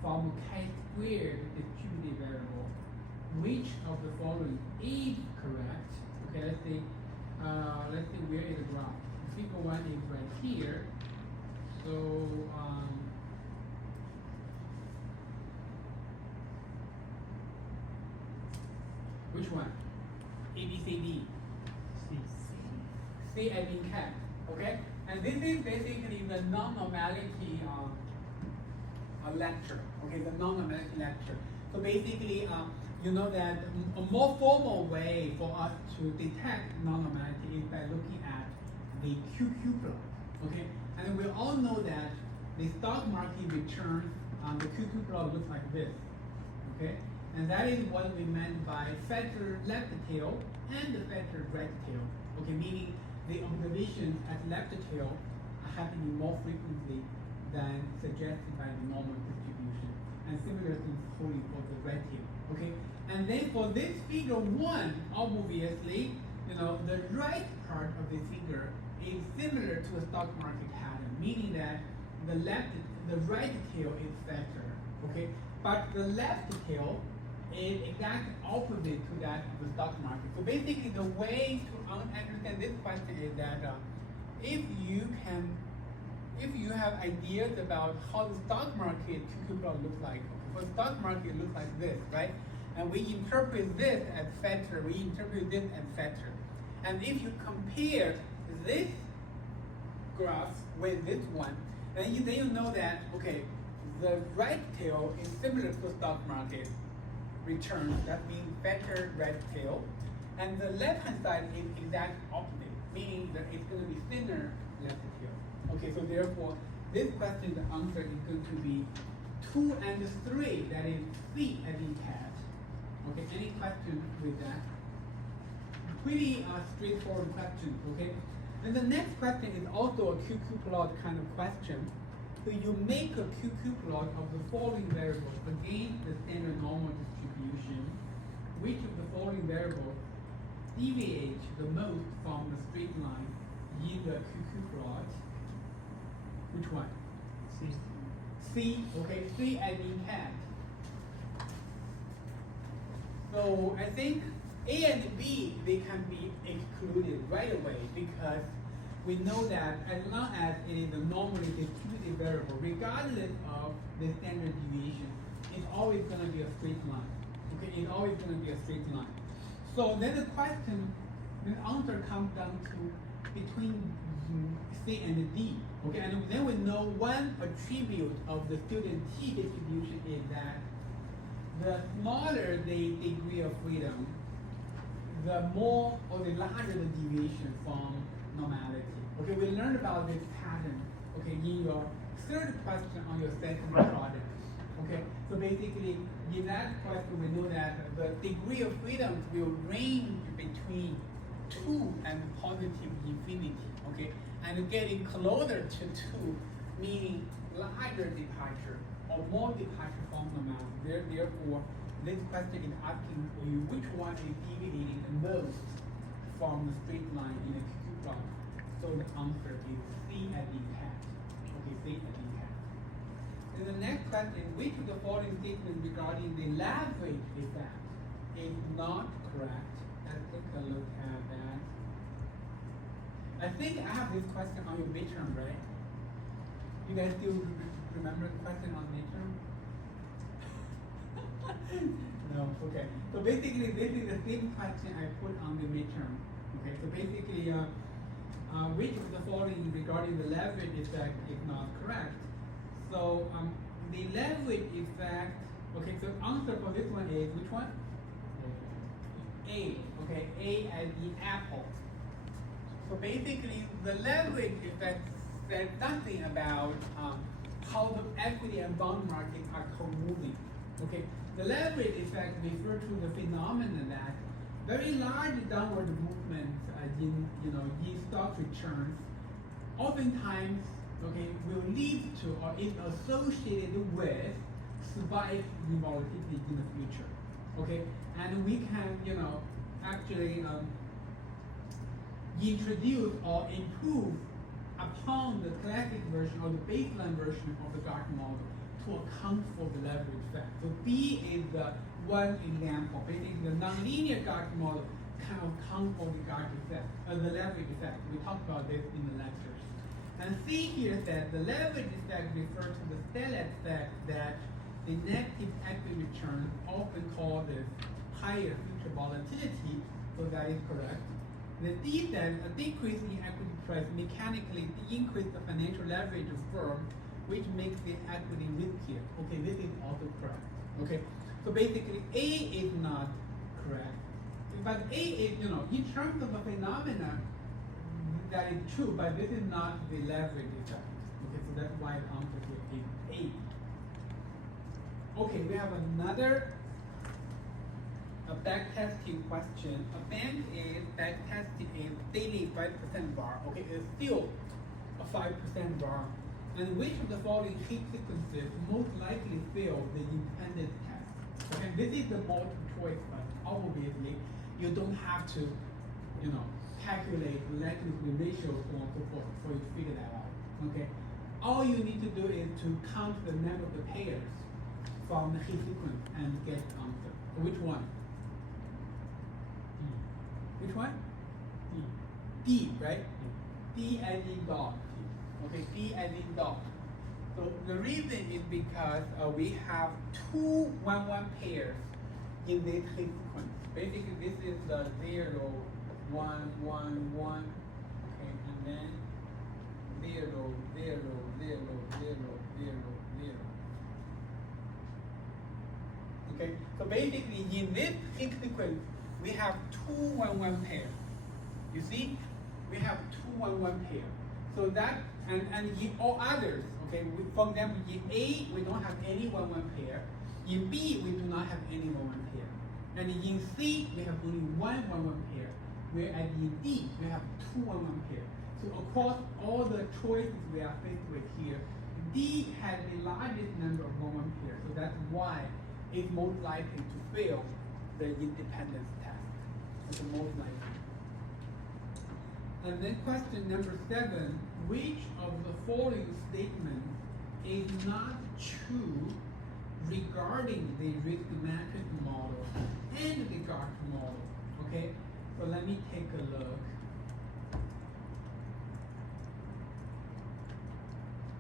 from a chi-squared distributed variable. Which of the following is correct? Okay, let's see where is the graph. Figure 1 is right here. So which one? A, B, C, D. C as in cat. Okay? And this is basically the non-normality lecture. Okay, the non-normality lecture. So basically, you know that a more formal way for us to detect non-normality is by looking at the QQ plot. Okay? And we all know that the stock market returns on the QQ plot looks like this. Okay? And that is what we meant by Fetter left tail and the Fetter right tail. Okay, meaning the observations at left tail are happening more frequently than suggested by the normal distribution. And similar things holding for the right tail. Okay? And then for this figure 1, obviously, the right part of the figure is similar to a stock market pattern, meaning that the right tail is Fetter. Okay? But the left tail is exactly opposite to that of the stock market. So basically the way to understand this question is that if you have ideas about how the stock market QQ plot looks like, for the stock market it looks like this, right? And we interpret this as Fetter, we interpret this as Fetter. And if you compare this graph with this one, then you know that, okay, the right tail is similar to the stock market return, that means Fetter right tail, and the left hand side is exact opposite, meaning that it's going to be thinner left tail. Okay, so therefore this question, the answer is going to be 2 and 3, that is C as in cat. Okay, any questions with that? Pretty straightforward question. Okay, and the next question is also a QQ plot kind of question. So you make a QQ plot of the following variables against the standard normal distribution. Which of the following variables deviates the most from the straight line in the QQ plot? Which one? C, okay, C as in cat. So I think A and B, they can be excluded right away because we know that as long as it is a normally distributed variable, regardless of the standard deviation, it's always going to be a straight line. Okay, it's always going to be a straight line. So then the question, the answer comes down to between C and D. Okay, and then we know one attribute of the student T distribution is that the smaller the degree of freedom, the more or the larger the deviation from normality. Okay, we learned about this pattern, okay, in your third question on your second project. Okay, so basically in that question we know that the degree of freedom will range between 2 and positive infinity. Okay, and getting closer to 2 meaning larger departure or more departure from normality. Therefore, this question is asking you which one is deviating the most from the straight line in a QQ plot. So the answer is C as in cat. Okay, C and D hat. And the next question, which of the following statements regarding the leverage effect is not correct? Let's take a look at that. I think I have this question on your midterm, right? You guys still remember the question on midterm? No, okay. So basically, this is the same question I put on the midterm. Okay, so basically, which of the following regarding the leverage effect is not correct? So the leverage effect, okay, so answer for this one is which one? A, okay, A as the apple. So basically, the leverage effect says nothing about how the equity and bond market are co-moving. Okay, the leverage effect refers to the phenomenon that very large downward movements in stock returns oftentimes will lead to or is associated with spike in volatility in the future. Okay, and we can actually introduce or improve upon the classic version or the baseline version of the Gartner model to account for the leverage effect. So B is the one example. Basically, the nonlinear Gartner model can account for the Gartner effect, the leverage effect. We talked about this in the lectures. And C here says the leverage effect refers to the Stellat effect that the negative equity return often causes higher future volatility. So that is correct. The D says a decrease in equity price mechanically increases the financial leverage of firm, which makes the equity riskier. Okay, this is also correct. Okay, so basically A is not correct, but A is in terms of the phenomena that is true, but this is not the leverage effect. Okay, so that's why the answer here is A. Okay, we have another backtesting question. A bank is backtesting a daily 5% bar. Okay, it's still a 5% bar. And which of the following heat sequences most likely fail the independence test? Okay, this is the multiple choice question. Obviously, you don't have to, calculate the likelihood ratio, so on and so forth, for you to figure that out. Okay, all you need to do is to count the number of the pairs from the heat sequence and get the answer. So which one? Which one? D, right? D as in dog. Okay, D as in dog. So the reason is because we have two 1-1 pairs in this heat sequence. Basically, this is the 0, 1, 1, 1. Okay, and then 0, 0, 0, 0, 0, 0. Okay, so basically in this heat sequence, we have two 1-1 pairs. You see, we have two 1-1 pairs. So that and in all others, okay. For example, in A we don't have any 1-1 pair. In B we do not have any 1-1 pair. And in C we have only one 1-1 pair. Whereas in D we have two 1-1 pair. So across all the choices we are faced with here, D has the largest number of 1-1 pairs. So that's why it's most likely to fail the independence test. That's the most likely. And then question number 7, which of the following statements is not true regarding the risk matrix model and the Gartner model? Okay, so let me take a look.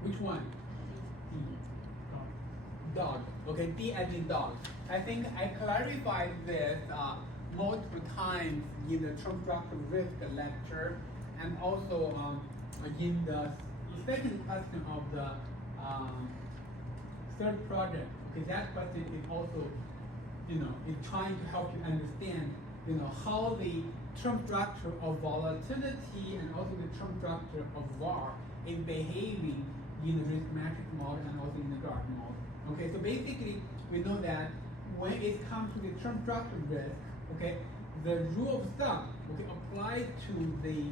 Which one? Dog. Okay, D as in dog. I think I clarified this multiple times in the term structure risk lecture, and also in the second question of the third project. Okay, that question is also, is trying to help you understand, how the term structure of volatility and also the term structure of VAR is behaving in the risk matrix model and also in the Gartner model. Okay, so basically we know that when it comes to the term structure risk, okay, the rule of thumb, okay, applies to the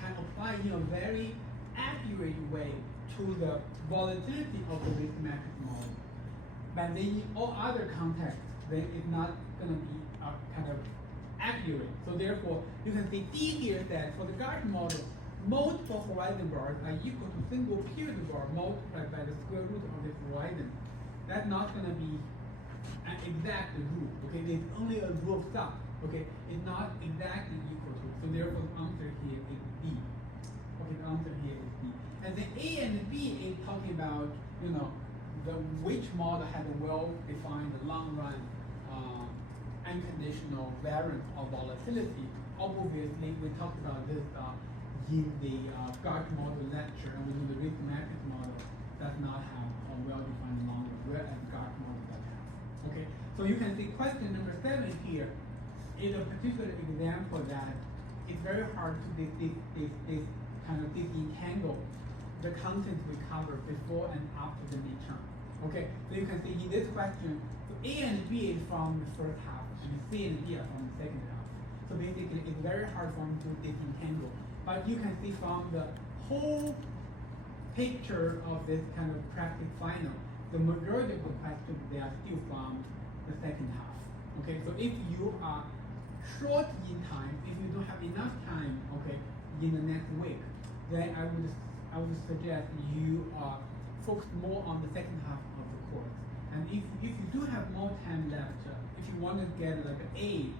can apply in a very accurate way to the volatility of the risk matrix model. But then in all other contexts, then it's not going to be kind of accurate. So therefore, you can see D here that for the Gartner model, multiple horizon bars are equal to single period bar multiplied by the square root of this horizon. That's not going to be an exact rule. Okay, it's only a rule of thumb. Okay, it's not exactly equal to. So therefore, the answer here is B. Okay, the answer here is B. And then A and B is talking about, you know, which model has a well-defined long-run unconditional variance of volatility. Obviously, we talked about this in the Garch model lecture, and we know the risk matrix model does not have a well-defined long run, whereas Garch model does have. Okay, so you can see question number 7 here is a particular example that it's very hard to disentangle the content we covered before and after the midterm. Okay, so you can see in this question, so A and B is from the first half, and C and D are from the second half. So basically, it's very hard for them to disentangle. But you can see from the whole picture of this kind of practice final, the majority of the questions, they are still from the second half. Okay, so if you are short in time, if you don't have enough time, okay, in the next week, then I would suggest you focus more on the second half of the course. And if you do have more time left, if you want to get like an A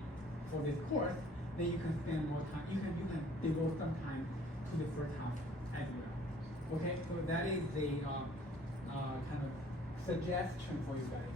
for this course, then you can spend more time. You can devote some time to the first half as well. Okay, so that is the kind of suggestion for you guys.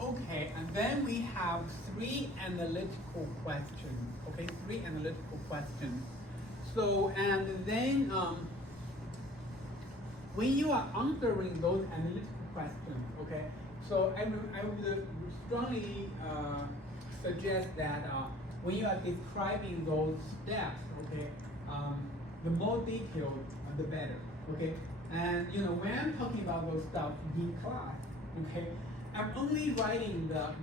Okay, and then we have 3 analytical questions. Okay, 3 analytical questions. So, and then when you are answering those analytical questions, okay, so I would strongly suggest that when you are describing those steps, okay, the more detailed, the better. Okay, and you know when I'm talking about those stuff in class, okay, I'm only writing the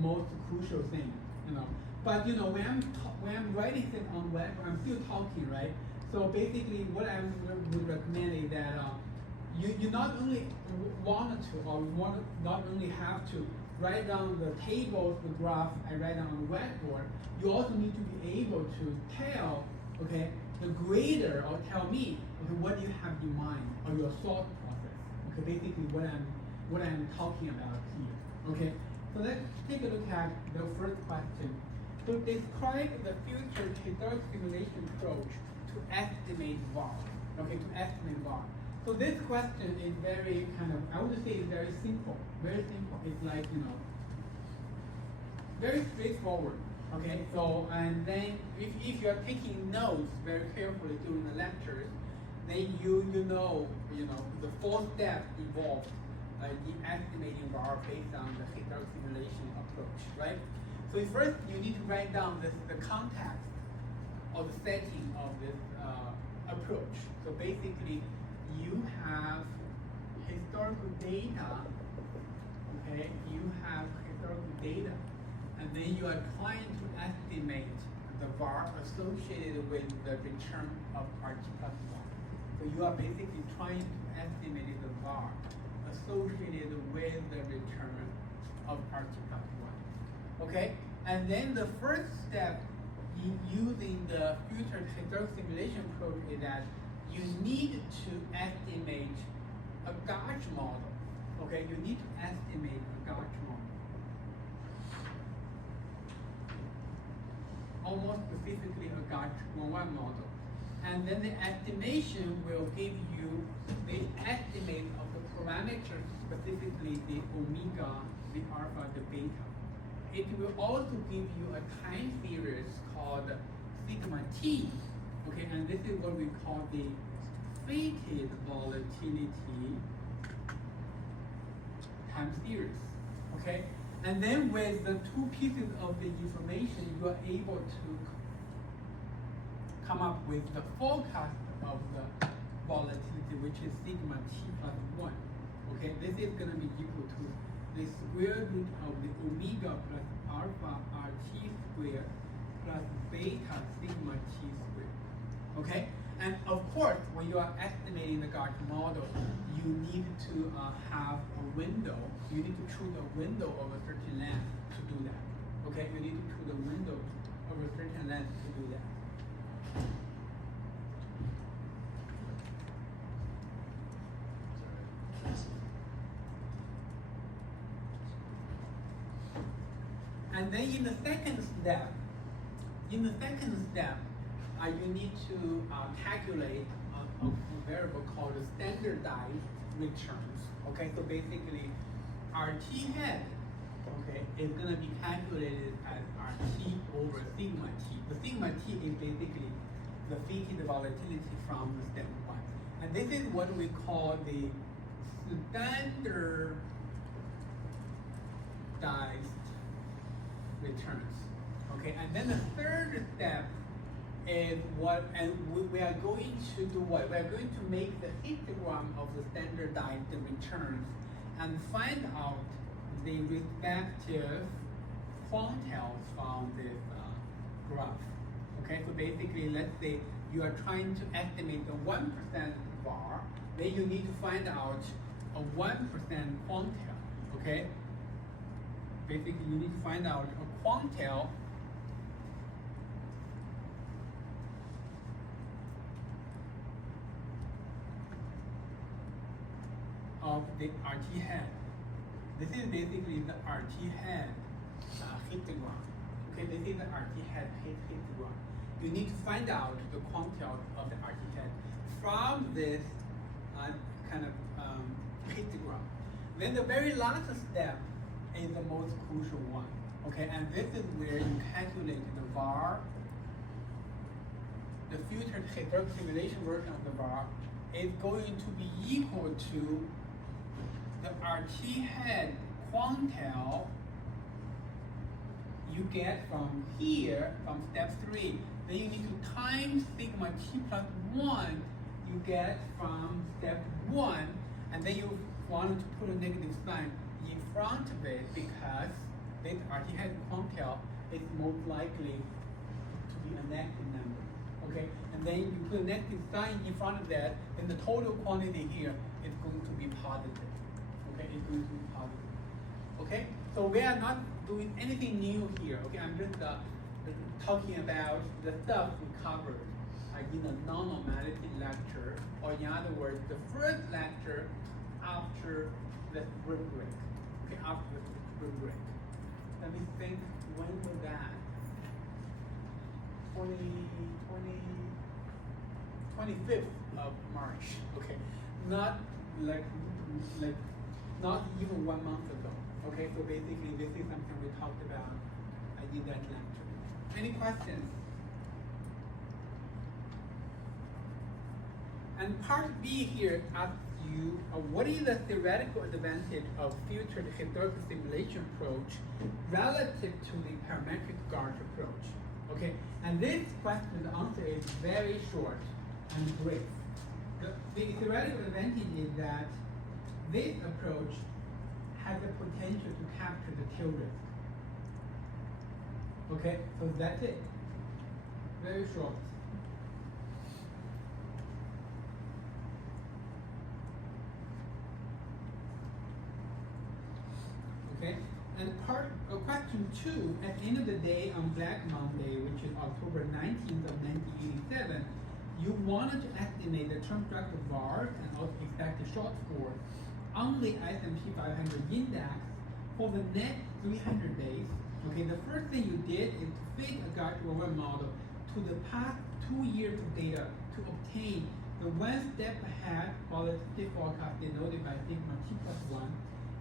most crucial thing, you know. But you know, when I'm writing things on web, I'm still talking, right? So basically, what I would recommend is that you not only not only have to write down the tables, the graphs I write down on the whiteboard. You also need to be able to tell, okay, the grader or tell me, okay, what do you have in mind or your thought process. Okay, basically what I'm talking about here. Okay, so let's take a look at the first question. So describe the future Taylor simulation approach to estimate VAR. Okay, to estimate VAR. So this question is very kind of, I would say it's very simple. Very simple. It's like, you know, very straightforward. Okay, so and then if you're taking notes very carefully during the lectures, then you know the 4 steps involved in estimating VAR based on the Taylor simulation approach, right? So first you need to write down the context or the setting of this approach. So basically, you have historical data. Okay, you have historical data, and then you are trying to estimate the VAR associated with the return of RT plus 1. So you are basically trying to estimate the VAR associated with the return of RT plus 1. Okay, and then the first step in using the future Taylor simulation approach is that you need to estimate a gauge model. Okay, you need to estimate a gauge model. Almost specifically a gauge 1-1 model. And then the estimation will give you the estimate of the parameters, specifically the omega, the alpha, the beta. It will also give you a time series called sigma t. Okay, and this is what we call the weighted volatility time series. Okay, and then with the 2 pieces of the information, you are able to come up with the forecast of the volatility, which is sigma t plus 1. Okay, this is going to be equal to the square root of the omega plus alpha RT squared plus beta sigma T squared. Okay? And of course, when you are estimating the Gaussian model, you need to have a window. You need to choose a window of a certain length to do that. Okay? You need to choose a window of a certain length to do that. And then in the second step, you need to calculate a variable called standardized returns. Okay, so basically, RT head, okay, is gonna be calculated as RT over sigma T. The sigma T is basically the fitted volatility from step 1. And this is what we call the standardized returns. Okay, and then the third step is what, and we are going to do what? We are going to make the histogram of the standardized returns and find out the respective quantiles from this graph. Okay, so basically, let's say you are trying to estimate the 1% var, then you need to find out a 1% quantile. Okay, basically, you need to find out a quantile of the RT head. This is basically the RT head histogram. Okay, this is the RT head histogram. You need to find out the quantile of the RT head from this kind of histogram. Then the very last step is the most crucial one. Okay, and this is where you calculate the var. The filtered historical simulation version of the var is going to be equal to the RT head quantile you get from here, from step 3. Then you need to times sigma T plus 1 you get from step 1, and then you wanted to put a negative sign in front of it because this RT head quantile is most likely to be a negative number. Okay, and then you put a negative sign in front of that, then the total quantity here is going to be positive. Okay, it's going to be positive. Okay, so we are not doing anything new here. Okay, I'm just talking about the stuff we covered in the non-normality lecture, or in other words, the first lecture after the spring break. Okay, after the spring break. Let me think, when was that? 25th of March. Okay, not like not even 1 month ago. Okay, so basically this is something we talked about in that lecture. Any questions? And part B here asks you, what is the theoretical advantage of filtered historical simulation approach relative to the parametric Gauge approach? Okay, and this question, the answer is very short and brief. The theoretical advantage is that this approach has the potential to capture the tail risk. Okay, so that's it. Very short. Okay, and question 2, at the end of the day on Black Monday, which is October 19th of 1987, you wanted to estimate the term structure VAR and also expected shortfall on the S&P 500 index for the next 300 days. Okay, the first thing you did is to fit a Gaussian model to the past 2 years of data to obtain the one step ahead volatility forecast denoted by sigma T plus 1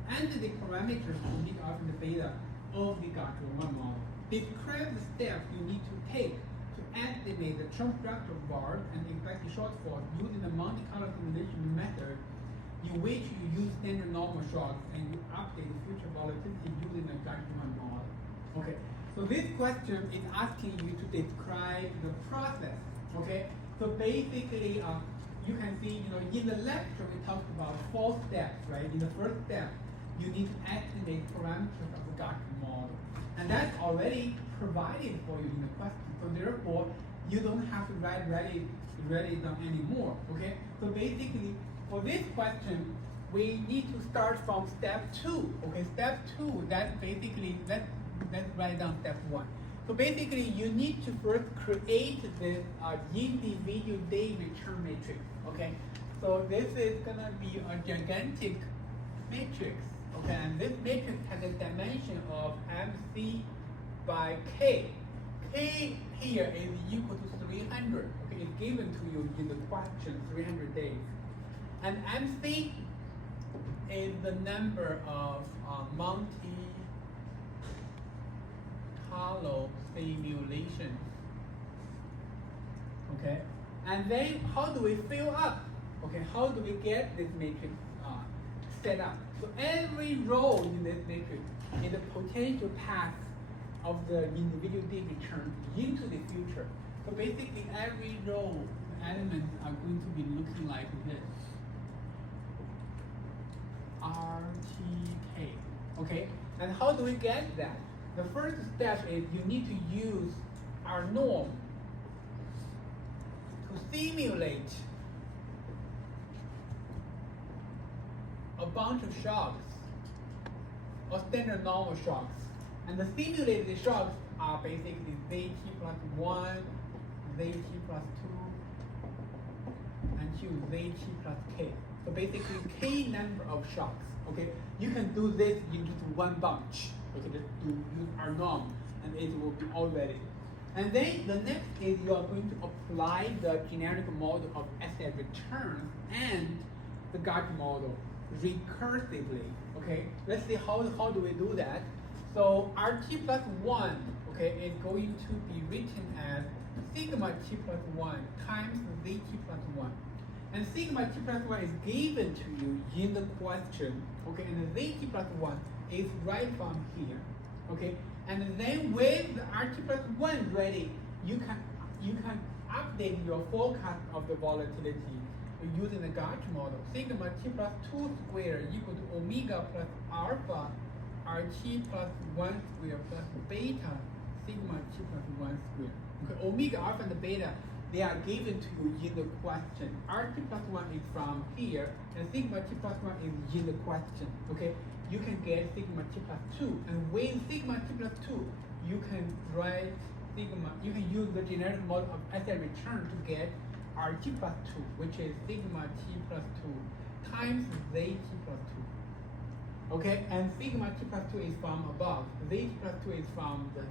and the parameters to meet alpha and beta of the Gaussian model. Describe the steps you need to take to estimate the term structure VAR and expected shortfall using the Monte Carlo simulation method, in which you use standard normal shocks and you update the future volatility using the Gaussian model. Okay, so this question is asking you to describe the process. Okay, so basically, you can see, in the lecture we talked about 4 steps, right? In the first step, you need to activate parameters of the Gaussian model. And that's already provided for you in the question. So therefore, you don't have to write it down anymore, okay? So basically, for this question, we need to start from step 2, okay? Step 2, that's basically, let's write down step 1. So basically, you need to first create this individual day return matrix, okay? So this is gonna be a gigantic matrix, okay? And this matrix has a dimension of MC by K. K here is equal to 300, okay? It's given to you in the question, 300 days. And MC is the number of Monte Carlo simulations, okay? And then how do we fill up? Okay, how do we get this matrix set up? So every row in this matrix is a potential path of the individual day return into the future. So basically every row elements are going to be looking like this. RTK, okay? And how do we get that? The first step is you need to use our norm to simulate a bunch of shocks, or standard normal shocks. And the simulated shocks are basically ZT plus 1, ZT plus 2, until ZT plus K. So basically K number of shocks, okay? You can do this in just one bunch, okay? Just use our norm, and it will be all ready. And then the next is you are going to apply the generic model of asset returns and the Gaussian model recursively, okay? Let's see how do we do that. So RT plus 1, okay, is going to be written as sigma t plus 1 times ZT plus 1. And sigma t plus 1 is given to you in the question, okay, and the ZT plus 1 is right from here, okay? And then with the RT plus 1 ready, you can update your forecast of the volatility using the Gaussian model. Sigma t plus 2 squared equal to omega plus alpha RT plus 1 squared plus beta sigma t plus 1 squared. Okay, omega, alpha, and beta, they are given to you in the question. RT plus 1 is from here, and sigma t plus 1 is in the question. Okay, you can get sigma t plus 2, and with sigma t plus 2, you can write sigma, you can use the generic model of asset return to get RT plus 2, which is sigma t plus 2 times ZT plus 2. Okay, and sigma t plus 2 is from above, ZT plus 2 is from the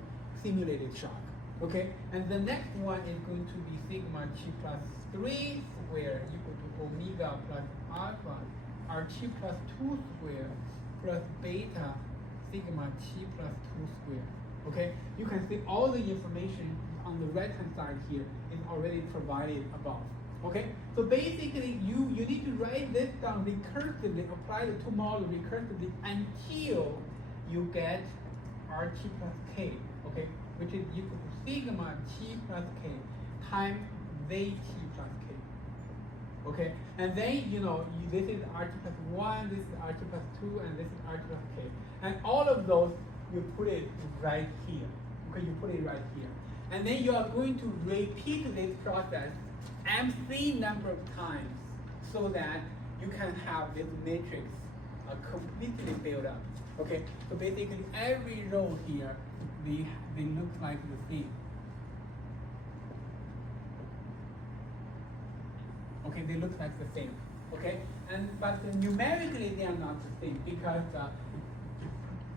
simulated shock. Okay, and the next one is going to be sigma t plus 3 squared equal to omega plus alpha RT plus 2 squared plus beta sigma t plus 2 squared. Okay, you can see all the information on the right hand side here is already provided above. Okay, so basically you need to write this down recursively, apply the two models recursively until you get RT plus K, okay, which is equal to sigma T plus K times ZT plus K. Okay, and then this is RT plus 1, this is RT plus 2, and this is RT plus K. And all of those you put it right here. Okay, you put it right here. And then you are going to repeat this process MC number of times so that you can have this matrix completely filled up. Okay, so basically every row here, they look like the same. Okay, they look like the same. Okay, but numerically they are not the same because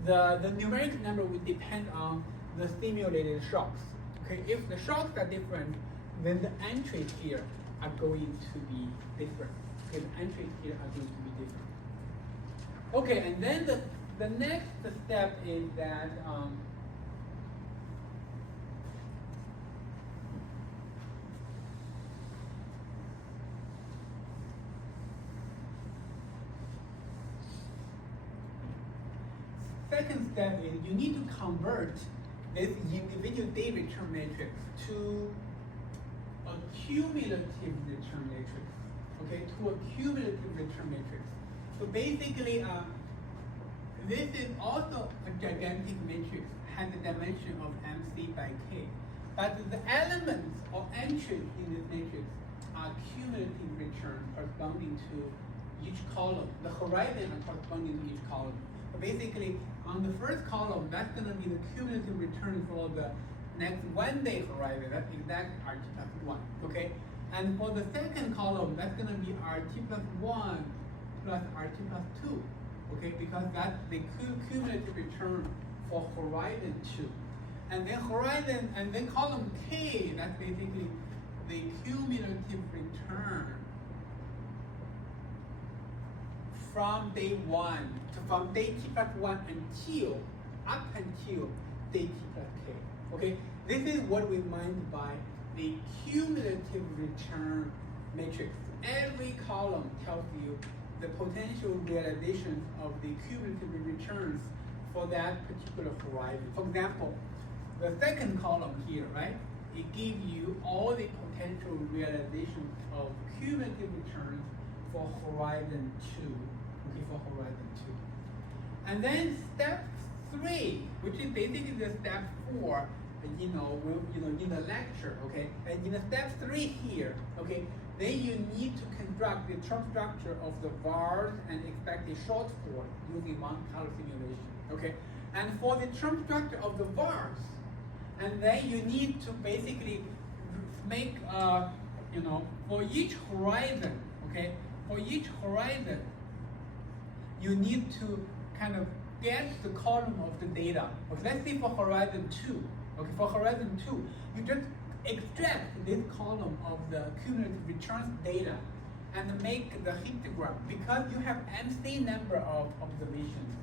the numeric number will depend on the simulated shocks. Okay, if the shocks are different, then the entries here are going to be different. Okay, the entries here are going to be different. Okay, and then the next step is that second step is you need to convert this individual day return matrix to a cumulative return matrix. Okay, to a cumulative return matrix. So basically, this is also a gigantic matrix, has a dimension of MC by K. But the elements or entries in this matrix are cumulative returns corresponding to each column. The horizon are corresponding to each column. So basically, on the first column, that's going to be the cumulative return for the next 1 day horizon. That's exact RT plus 1. Okay? And for the second column, that's going to be RT plus 1 plus RT plus 2. Okay? Because that's the cumulative return for horizon 2. And then horizon, and then column K, that's basically the cumulative return from day 1 to from day T plus 1 until up until day T plus K. Okay, this is what we meant by the cumulative return matrix. Every column tells you the potential realizations of the cumulative returns for that particular horizon. For example, the second column here, right? It gives you all the potential realizations of cumulative returns for horizon 2. Okay, for horizon 2. And then step 3, which is basically the step 4, in the lecture, okay? And in the step 3 here, okay, then you need to construct the term structure of the vars and expected shortfall using Monte Carlo simulation, okay? And for the term structure of the vars, and then you need to basically make, for each horizon, okay, for each horizon, you need to kind of get the column of the data. Okay, let's say for horizon 2, okay, for horizon 2, you just extract this column of the cumulative returns data and make the histogram. Because you have MC number of observations,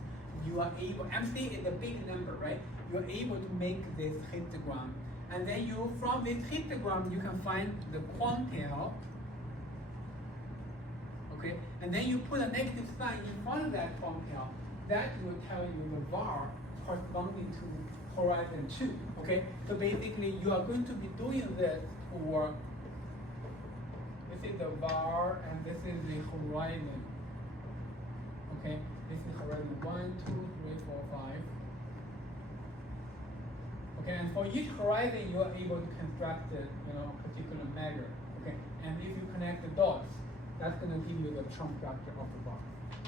you are able, MC is a big number, right? You're able to make this histogram. And then from this histogram, you can find the quantile, okay? And then you put a negative sign in front of that quantile. That will tell you the var corresponding to horizon 2, okay? So basically, you are going to be doing this for, this is the var, and this is the horizon, okay? This is horizon 1, 2, 3, 4, 5. Okay, and for each horizon, you are able to construct a particular measure. Okay, and if you connect the dots, that's going to give you the term structure of the bar.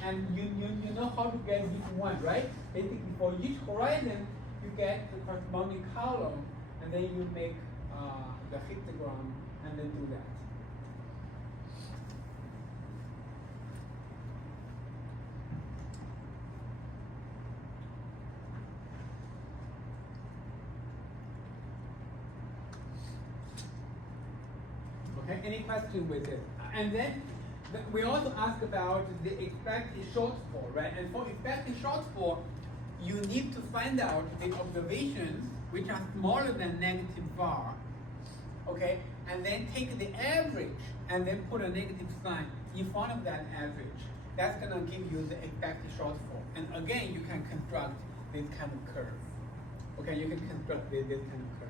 And you know how to get each one, right? Basically, for each horizon, you get the corresponding column, and then you make the histogram, and then do that. Okay, any question with it? And then we also ask about the expected shortfall, right? And for expected shortfall, you need to find out the observations which are smaller than negative var, okay? And then take the average and then put a negative sign in front of that average. That's gonna give you the expected shortfall. And again, you can construct this kind of curve. Okay, you can construct this kind of curve.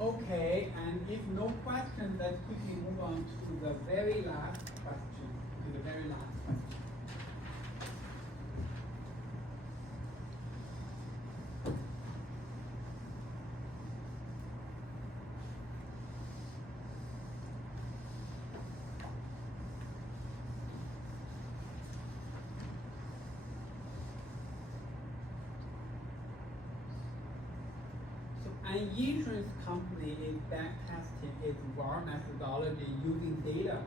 Okay, and if no questions, let's quickly move on to the very last question. An insurance company is backtesting its VAR methodology using data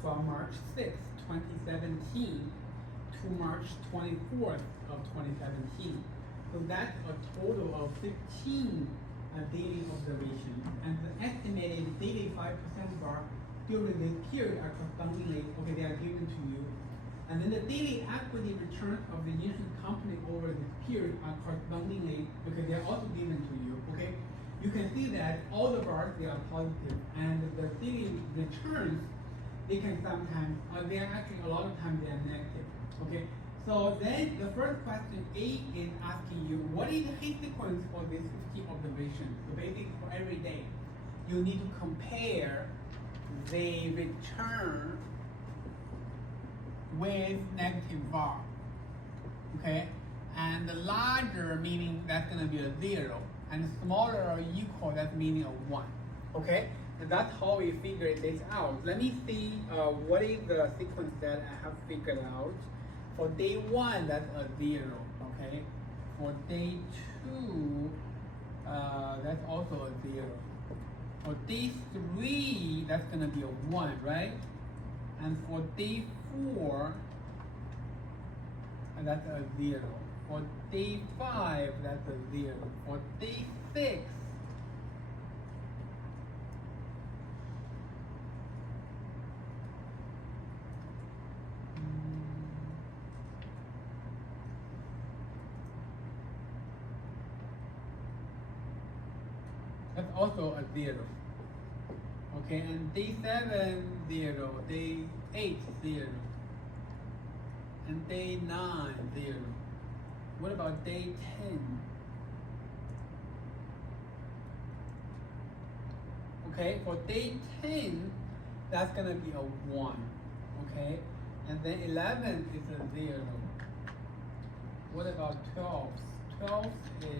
from March 6, 2017 to March 24th of 2017. So that's a total of 15 daily observations, and the estimated daily 5% VAR during this period are correspondingly, okay, they are given to you. And then the daily equity returns of the insurance company over this period are correspondingly, because they are also given to you, okay? You can see that all the bars, they are positive, and the daily returns, they can sometimes, they are actually a lot of times they are negative, okay? So then the first question A is asking you, what is the hit sequence for this 50 observations? So basically for every day. you need to compare the return with negative var. Okay? And the larger meaning that's gonna be a 0, and smaller or equal, that's meaning a 1. Okay? And that's how we figure this out. Let me see what is the sequence that I have figured out. For day 1, that's a 0. Okay? For day 2, that's also a 0. For day 3, that's gonna be a 1, right? And for day 4, that's a 0. For day 5, that's a 0. For day 6, that's also a 0. Okay, and day 7, 0. Day 8, 0. And day 9, 0. What about day 10? Okay, for day 10, that's gonna be a 1. Okay, and then 11 is a 0. What about 12? 12 is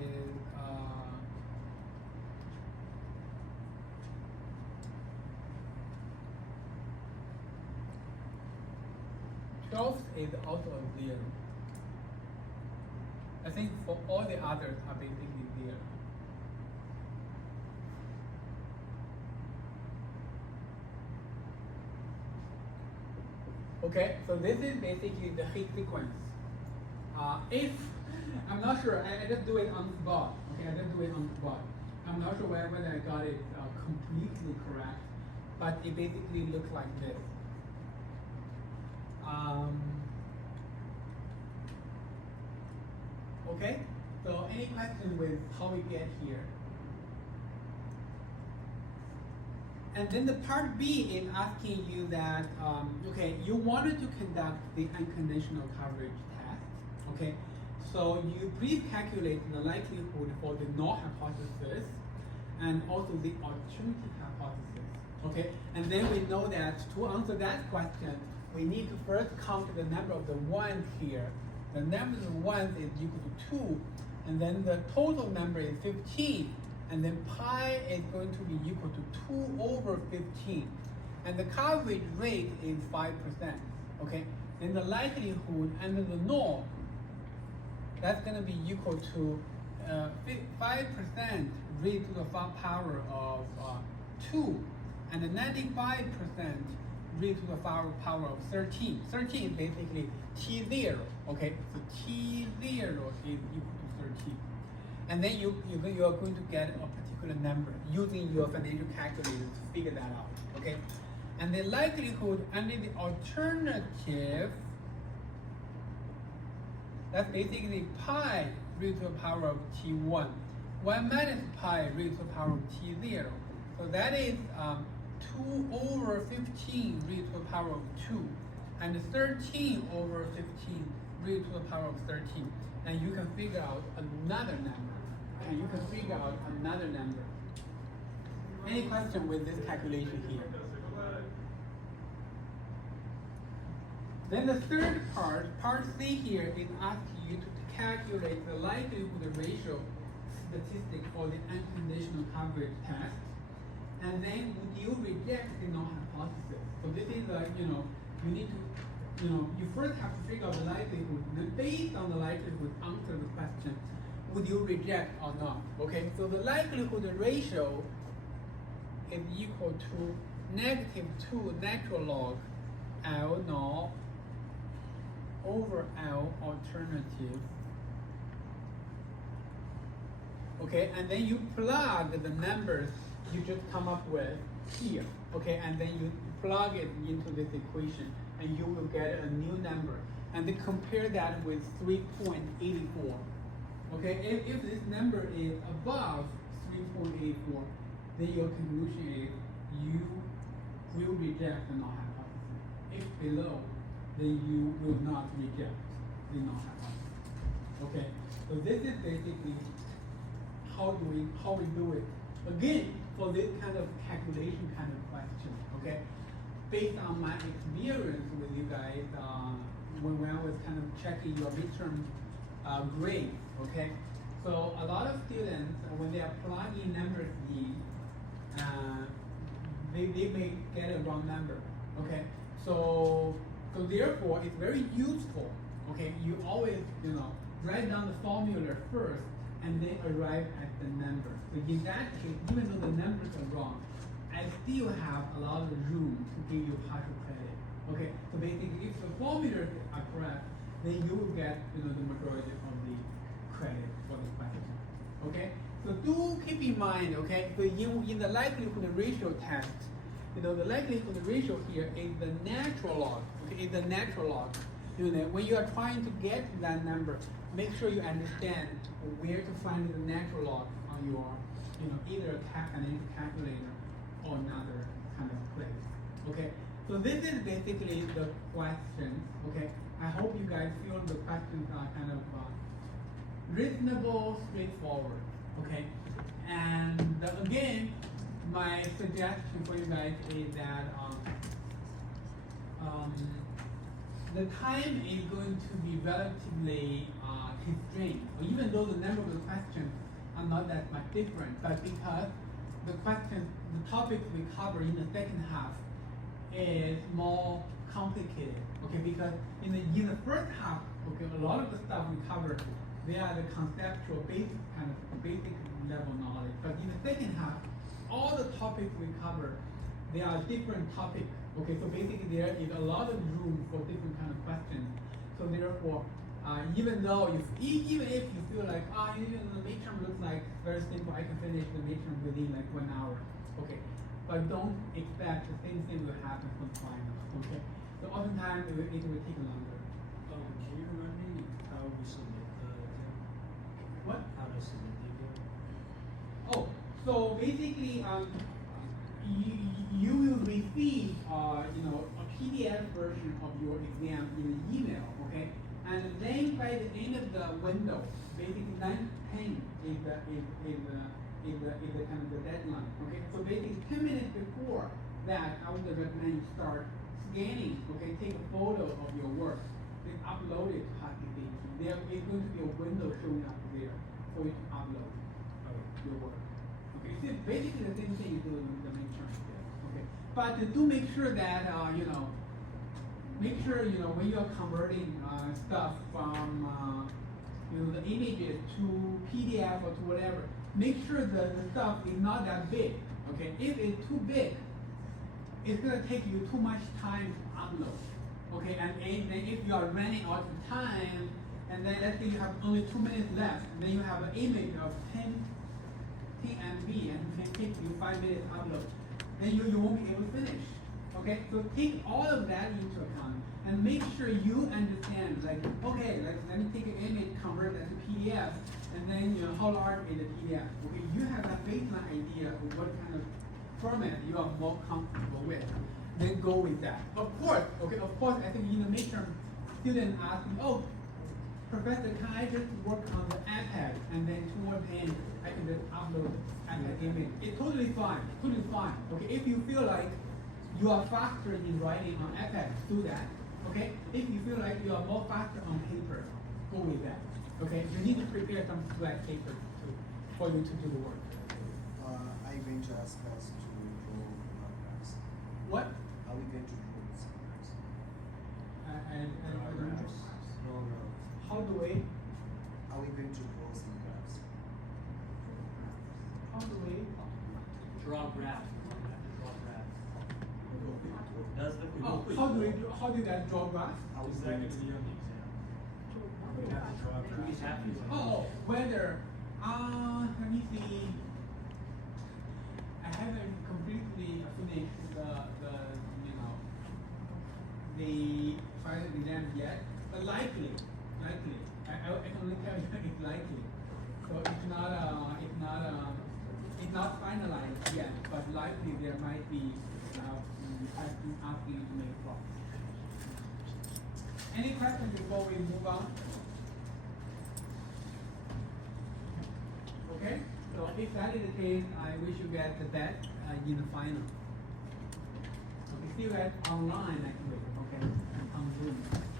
12 is also a 0. I think for all the others are basically 0. Okay, so this is basically the heat sequence. If, I'm not sure, I just do it on the spot. Okay, I just do it on the spot. I'm not sure whether I got it completely correct, but it basically looks like this. Okay, so any question with how we get here? And then the part B is asking you that, okay, you wanted to conduct the unconditional coverage test, okay? So you pre-calculate the likelihood for the null hypothesis and also the alternative hypothesis, okay? And then we know that to answer that question, we need to first count the number of the ones here. The number of ones is equal to 2, and then the total number is 15. And then pi is going to be equal to 2 over 15. And the coverage rate is 5%, okay? Then the likelihood under the norm, that's gonna be equal to 5% raised to the power of 2, and the 95% raised to the power of 13. 13 is basically T0, okay? So T0 is equal to 13. And then you are going to get a particular number using your financial calculator to figure that out, okay? And the likelihood under the alternative, that's basically pi raised to the power of T1. 1 minus pi raised to the power of T0. So that is 2 over 15 raised to the power of 2. And 13 over 15 raised to the power of 13. And you can figure out another number. And you can figure out another number. Any question with this calculation here? Then the third part C here, is asking you to calculate the likelihood ratio statistic for the unconditional coverage test. And then would you reject the null hypothesis? So this is you need to, you first have to figure out the likelihood, and then based on the likelihood, answer the question, would you reject or not? Okay, so the likelihood ratio is equal to -2 natural log L null over L alternative. Okay, and then you plug the numbers you just come up with here. Okay, and then you plug it into this equation, and you will get a new number. And then compare that with 3.84. Okay, if this number is above 3.84, then your conclusion is you will reject the null hypothesis. If below, then you will not reject the null hypothesis. Okay, so this is basically how we do it. Again, for this kind of calculation kind of question, okay? Based on my experience with you guys, when I was kind of checking your midterm grade, okay? So a lot of students, when they are plugging numbers in, they may get a wrong number, okay? So therefore, it's very useful, okay? You always, write down the formula first and then arrive at the number. So in that case, even though the numbers are wrong, I still have a lot of room to give you partial credit, okay? So basically, if the formulas are correct, then you will get, the majority of the credit for the question, okay? So do keep in mind, okay, so in the likelihood ratio test, the likelihood ratio here is the natural log, okay, is the natural log. When you are trying to get to that number, make sure you understand where to find the natural log on your, either an analytic calculator or another kind of place, okay? So this is basically the questions, okay? I hope you guys feel the questions are kind of reasonable, straightforward, okay? And again, my suggestion for you guys is that the time is going to be relatively constrained, even though the number of the questions are not that much different, but because the topics we cover in the second half is more complicated, okay? Because in the first half, okay, a lot of the stuff we cover, they are the conceptual basic level knowledge. But in the second half, all the topics we cover, they are different topics. Okay, so basically there is a lot of room for different kind of questions. So therefore, even if you feel like, the midterm looks like very simple, I can finish the midterm within like 1 hour. Okay, but don't expect the same thing will happen for the final. Okay, so oftentimes it will take longer. Can you remind me how we submit the exam? What? How to submit the exam? Oh, so basically, you will receive, a PDF version of your exam in an email, okay? And then by the end of the window, basically 9:10 is the kind of the deadline, okay? So basically 10 minutes before that, I would recommend you start scanning, okay? Take a photo of your work, then upload it to HackDB. There is going to be a window showing up there for you to upload your work. Okay, it's basically the same thing you do in the midterm test. Okay, but do make sure that when you are converting stuff from the images to PDF or to whatever, make sure the stuff is not that big. Okay, if it's too big, it's gonna take you too much time to upload. Okay, and then if you are running out of time, and then let's say you have only 2 minutes left, and then you have an image of 10 MB and it can take you 5 minutes upload, then you won't be able to finish. Okay, so take all of that into account and make sure you understand, like, okay, let me take an image, convert that to PDF, and then how large is the PDF. Okay, you have that baseline idea of what kind of format you are more comfortable with. Then go with that. Of course, I think in the midterm, students ask me, oh, Professor, can I just work on the iPad and then toward the end I can just upload iPad image? It's totally fine, Okay, if you feel like you are faster in writing on iPad, do that. Okay, if you feel like you are more faster on paper, go with that. Okay, you need to prepare some black paper for you to do the work. Are you going to ask us to draw graphs? What? Are we going to draw some graphs? I don't know. No, How do we? Are we going to draw some graphs? How do we? Draw graph. Draw graph. Does the Oh, how do you guys draw graphs? Are we Is that going going to to be on the exam? We have to draw a graph. We have to. Oh, whether, let me see. I haven't completely finished the final exam yet, but likely. I can only tell you it's likely. So it's not finalized yet, but likely there might be asking you to make plots. Any questions before we move on? Okay, so So if that is the case, I wish you get that in the final. Okay, still at online actually. Okay, on Zoom.